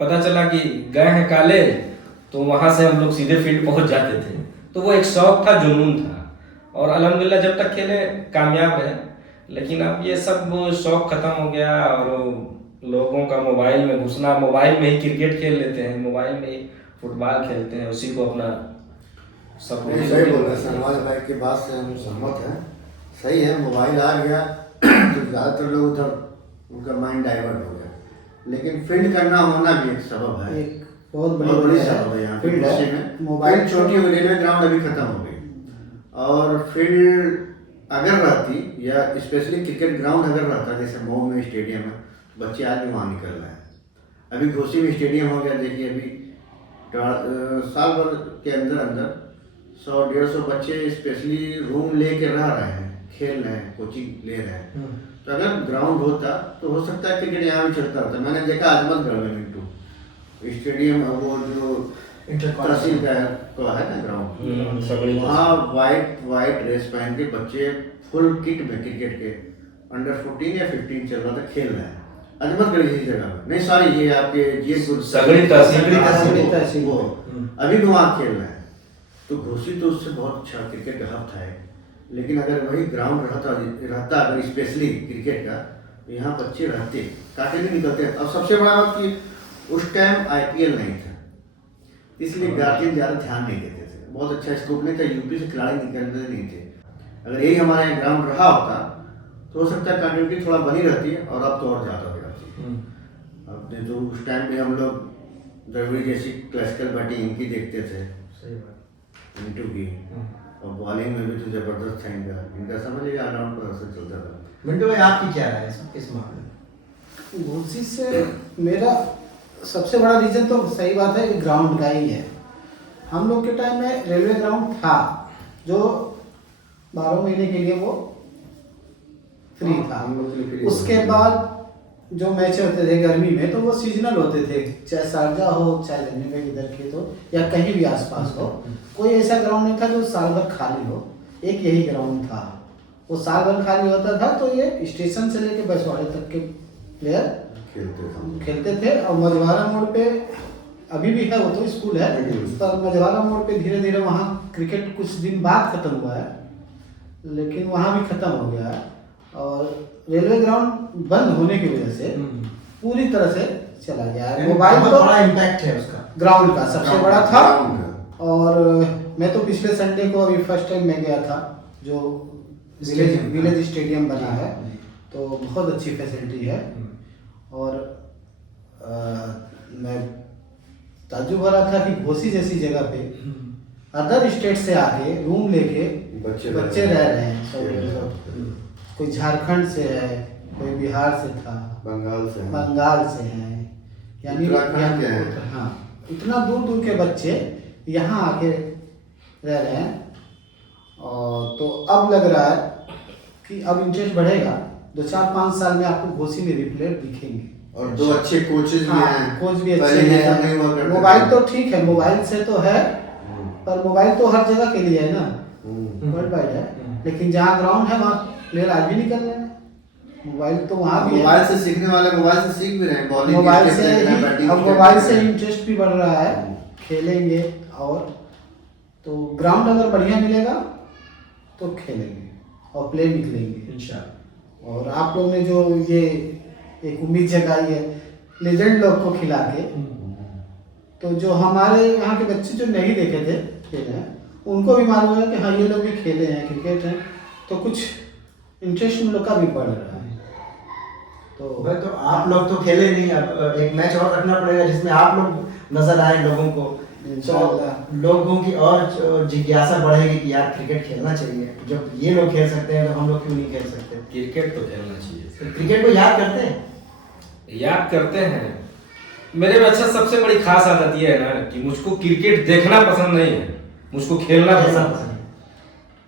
पता चला कि गए हैं काले, तो वहां से हम लोग सीधे फील्ड पहुंच जाते थे। तो वो एक शौक था, जुनून था, और अल्हम्दुलिल्लाह जब तक खेले कामयाब रहे। लेकिन अब ये सब शौक खत्म हो गया और लोगों का मोबाइल में घुसना, मोबाइल में ही क्रिकेट खेल लेते हैं, मोबाइल में ही फुटबॉल खेलते हैं, उसी को अपना सब नहीं, सही बोल रहे हैं शहनवाज भाई की बात से हम सहमत हैं। सही है, मोबाइल आ गया तो ज़्यादातर लोग उधर उनका माइंड डाइवर्ट हो गया, लेकिन फील्ड करना होना भी एक सबब है, एक बहुत बड़ी बड़ी सबब है यहाँ पे फील्ड कृषि है। में। मोबाइल फील्ड छोटी हो, रेलवे ग्राउंड अभी खत्म हो गई, और फील्ड अगर रहती या स्पेशली क्रिकेट ग्राउंड अगर रहता, जैसे मऊ में स्टेडियम है, तो बच्चे आज भी वहाँ निकल रहे हैं। अभी घोसी में स्टेडियम हो गया, देखिए अभी साल भर के अंदर अंदर 100-150 बच्चे स्पेशली रूम लेके रह रहे हैं, खेल रहे हैं, कोचिंग ले रहे हैं। तो अगर ग्राउंड होता तो हो सकता है क्रिकेट यहाँ भी चलता रहता। मैंने देखा आजमतगढ़ में मिंटू स्टेडियम, वो जो तहसील का है ना ग्राउंड, वहाँ वाइट ड्रेस पहन के बच्चे फुल किट में क्रिकेट के अंडर 14 या 15 चल रहा था, खेल रहे हैं अजमतगढ़ इसी जगह में। नहीं सॉरी, ये आपके जीतपुर सगड़ी तहसील वो अभी भी वहाँ खेल रहे हैं। तो घोसी तो उससे बहुत अच्छा क्रिकेट का हब था, लेकिन अगर वही ग्राउंड रहता अगर स्पेशली क्रिकेट का, तो यहाँ बच्चे रहते, काटे नहीं निकलते। और सबसे बड़ा बात कि उस टाइम IPL नहीं था, इसलिए गार्जियन ज़्यादा ध्यान नहीं देते थे, बहुत अच्छा स्कोप नहीं था, यूपी से खिलाड़ी निकलते नहीं थे। अगर यही हमारा यहाँ ग्राउंड रहा होता तो हो सकता है कंटिन्यूटी थोड़ा बनी रहती है, और अब तो और ज़्यादा हो जाती है। अब जो उस टाइम में हम लोग द्रविड़ जैसी क्लासिकल बैटिंग इनकी देखते थे, सही बात। मिंटू की, और बॉलिंग में भी तो जबरदस्त था इनका समझिए ऑलराउंड पर असर चलता था। मिंटू भाई आपकी क्या राय है इस मामले में? घोसी से मेरा सबसे बड़ा रीजन तो सही बात है, ग्राउंड का ही है। हम लोग के टाइम में रेलवे ग्राउंड था जो 12 महीने के लिए वो फ्री था। हम लोग के लिए free उसके होता था। बाद जो मैच होते थे गर्मी में, तो वो सीजनल होते थे, चाहे शारजा हो, चाहे जम्मू में इधर खेत हो, या कहीं भी आसपास हो। कोई ऐसा ग्राउंड नहीं था जो साल भर खाली हो, एक यही ग्राउंड था। वो साल भर खाली होता था, तो ये स्टेशन से लेके बसवाड़े तक के प्लेयर खेलते थे। और मझवारा मोड़ पे अभी भी है, वो तो स्कूल है, पर मझवारा मोड़ पे धीरे धीरे वहाँ क्रिकेट कुछ दिन बाद खत्म हुआ है, लेकिन वहाँ भी खत्म हो गया है। और रेलवे ग्राउंड बंद होने की वजह से पूरी तरह से चला गया है। मोबाइल बहुत तो बड़ा इम्पैक्ट है उसका। ग्राउंड का सबसे बड़ा था। ग्राउंड का। और मैं तो पिछले संडे को अभी फर्स्ट टाइम मैं गया था, जो विलेज स्टेडियम बना है, तो बहुत अच्छी फैसिलिटी है। और मैं ताज्जुब हो रहा था कि घोसी जैसी जगह पे अदर स्टेट से आके रूम लेके बच्चे रह रहे हैं। कोई झारखंड से है, कोई बिहार से था, बंगाल से है, यानी उत्तराखंड के हैं। हाँ, इतना दूर दूर के बच्चे यहाँ आके रह रहे हैं। और तो अब लग रहा है कि अब इंटरेस्ट बढ़ेगा। 2-4-5 साल में आपको घोसी में भी प्लेयर दिखेंगे। और 2 अच्छे कोचेस भी हैं। कोच भी अच्छे पहले जैसा नहीं हुआ हैं। करता मोबाइल था। तो ठीक है, मोबाइल से तो है, पर मोबाइल तो हर जगह के लिए है ना, वर्ल्ड वाइड है। लेकिन जहाँ ग्राउंड है वहाँ प्लेयर आज भी निकल रहे हैं। मोबाइल तो वहाँ भी है। मोबाइल से सीखने वाले मोबाइल से सीख भी रहे हैं, बॉलिंग मोबाइल के से स्टेप देख रहे हैं, ही बैटिंग अब के स्टेप मोबाइल देख से रहे हैं। इंटरेस्ट भी बढ़ रहा है, खेलेंगे। और तो ग्राउंड अगर बढ़िया मिलेगा तो खेलेंगे और प्ले निकलेंगे इंशाल्लाह। और आप लोग ने जो ये एक उम्मीद जगाई है लेजेंड लोग को खिला के, तो जो हमारे यहाँ के बच्चे जो नहीं देखे थे खेले हैं, उनको भी मालूम है कि हाँ ये लोग भी खेले हैं, क्रिकेट है, तो कुछ इंटरेस्ट उन लोग का भी बढ़ रहा है। तो भाई तो आप लोग तो खेले नहीं, अब एक मैच और रखना पड़ेगा जिसमें आप लोग नजर आए लोगों को, इंशाल्लाह। तो लोगों की और जिज्ञासा बढ़ेगी कि यार क्रिकेट खेलना चाहिए। जब ये लोग खेल सकते हैं तो हम लोग क्यों नहीं खेल सकते? क्रिकेट तो खेलना चाहिए। तो क्रिकेट को याद करते हैं। याद करते हैं। मेरे में अच्छा सबसे बड़ी खास आदत ये है ना कि मुझको क्रिकेट देखना पसंद नहीं है, मुझको खेलना खेलना पसंद पसंद है। है।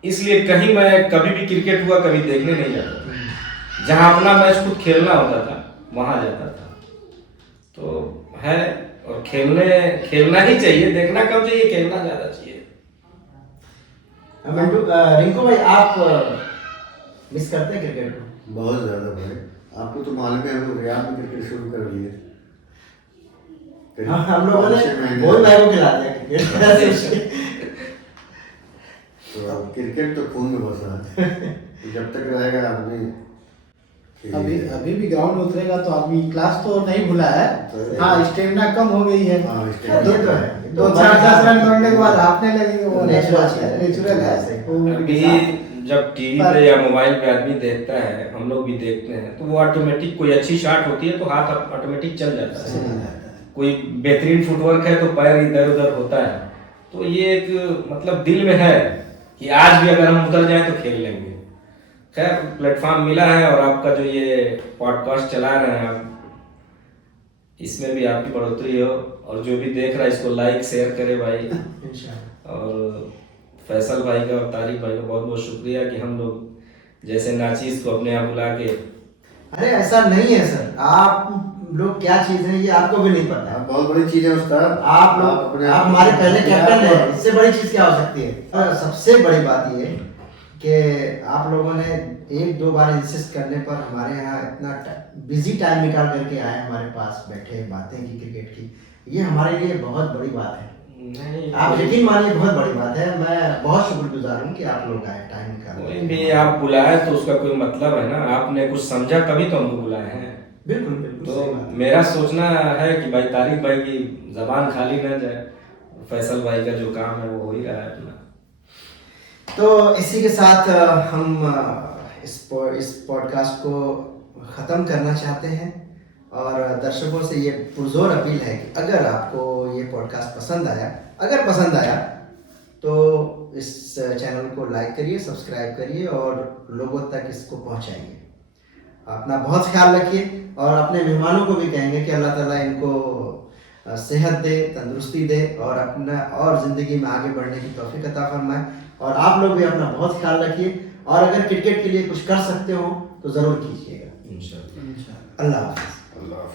इसलिए कहीं मैं कभी भी क्रिकेट हुआ कभी देखने नहीं जाता था। जहाँ अपना मैच खुद खेलना होता था वहां जाता था। तो है, और खेलना ही चाहिए, देखना कम चाहिए, खेलना ज्यादा चाहिए। रिंकू भाई, आप मिस करते हैं क्रिकेट को? बहुत ज्यादा भाई, आपको तो मालूम है हम लोग रियाद में क्रिकेट शुरू कर लिए। हाँ, हम लोगों ने 5-6 महीने। बहुत भाई को खिला दिया क्रिकेट। तो अब क्रिकेट तो खून में बसा है। तो जब तक रहेगा आदमी अभी भी ग्राउंड में उतरेगा तो आदमी क्लास तो नहीं भूला है। तो हाँ, स्टेमिना कम हो गई है। हाँ, ये तो है। 2-4-10 रन दौड़ने के बाद हाफने लगेंगे, वो नेचुरल नेचुरल है। वो अभी जब टीवी पे या मोबाइल पे आदमी देखता है, हम लोग भी देखते हैं, तो वो ऑटोमेटिक कोई अच्छी शॉट होती है तो हाथ ऑटोमेटिक चल जाता है। कोई बेहतरीन फुटवर्क है तो पैर इधर उधर होता है। तो ये एक मतलब दिल में है कि आज भी अगर हम उतर जाएं तो खेल लेंगे। खैर प्लेटफॉर्म मिला है और आपका जो ये पॉडकास्ट चला रहे हैं आप, इसमें भी आपकी बढ़ोतरी हो, और जो भी देख रहा है इसको लाइक शेयर करे भाई। इंशाल्लाह। और फैसल भाई का और तारिक भाई का बहुत बहुत शुक्रिया कि हम लोग जैसे नाचीज को अपने यहाँ बुला के। अरे ऐसा नहीं है सर, आप लोग क्या चीज है ये आपको भी नहीं पता है। बहुत बड़ी चीज है उस्ताद। आप लोग, आप हमारे पहले कैप्टन हैं, इससे बड़ी चीज क्या हो सकती है? और सबसे बड़ी बात ये कि आप लोगों ने 1-2 बार इंसिस्ट करने पर हमारे यहाँ इतना बिजी टाइम निकाल करके आए, हमारे पास बैठे, बातें की क्रिकेट की, ये हमारे लिए बहुत बड़ी बात है। नहीं, आप यकीन मानिए बहुत बड़ी बात है। मैं बहुत शुक्रगुजार हूँ कि आप लोग आए, टाइम कोई निकाल। भी आप बुलाए तो उसका कोई मतलब है ना, आपने कुछ समझा तभी तो हमको बुलाए हैं। बिल्कुल बिल्कुल तो सही बात है। मेरा सोचना है कि भाई तारिक भाई की जबान खाली ना जाए, फैसल भाई का जो काम है वो हो ही रहा है अपना। तो इसी के साथ हम इस पॉडकास्ट को ख़त्म करना चाहते हैं और दर्शकों से ये पुरजोर अपील है कि अगर आपको ये पॉडकास्ट पसंद आया तो इस चैनल को लाइक करिए, सब्सक्राइब करिए और लोगों तक इसको पहुंचाइए। अपना बहुत ख्याल रखिए और अपने मेहमानों को भी कहेंगे कि अल्लाह ताला इनको सेहत दे, तंदुरुस्ती दे और अपना और ज़िंदगी में आगे बढ़ने की तौफीक अता फरमाए। और आप लोग भी अपना बहुत ख्याल रखिए और अगर क्रिकेट के लिए कुछ कर सकते हो तो ज़रूर कीजिएगा। इंशाल्लाह। अल्लाह हाफ़िज़। अल्लाह हाफ़िज़।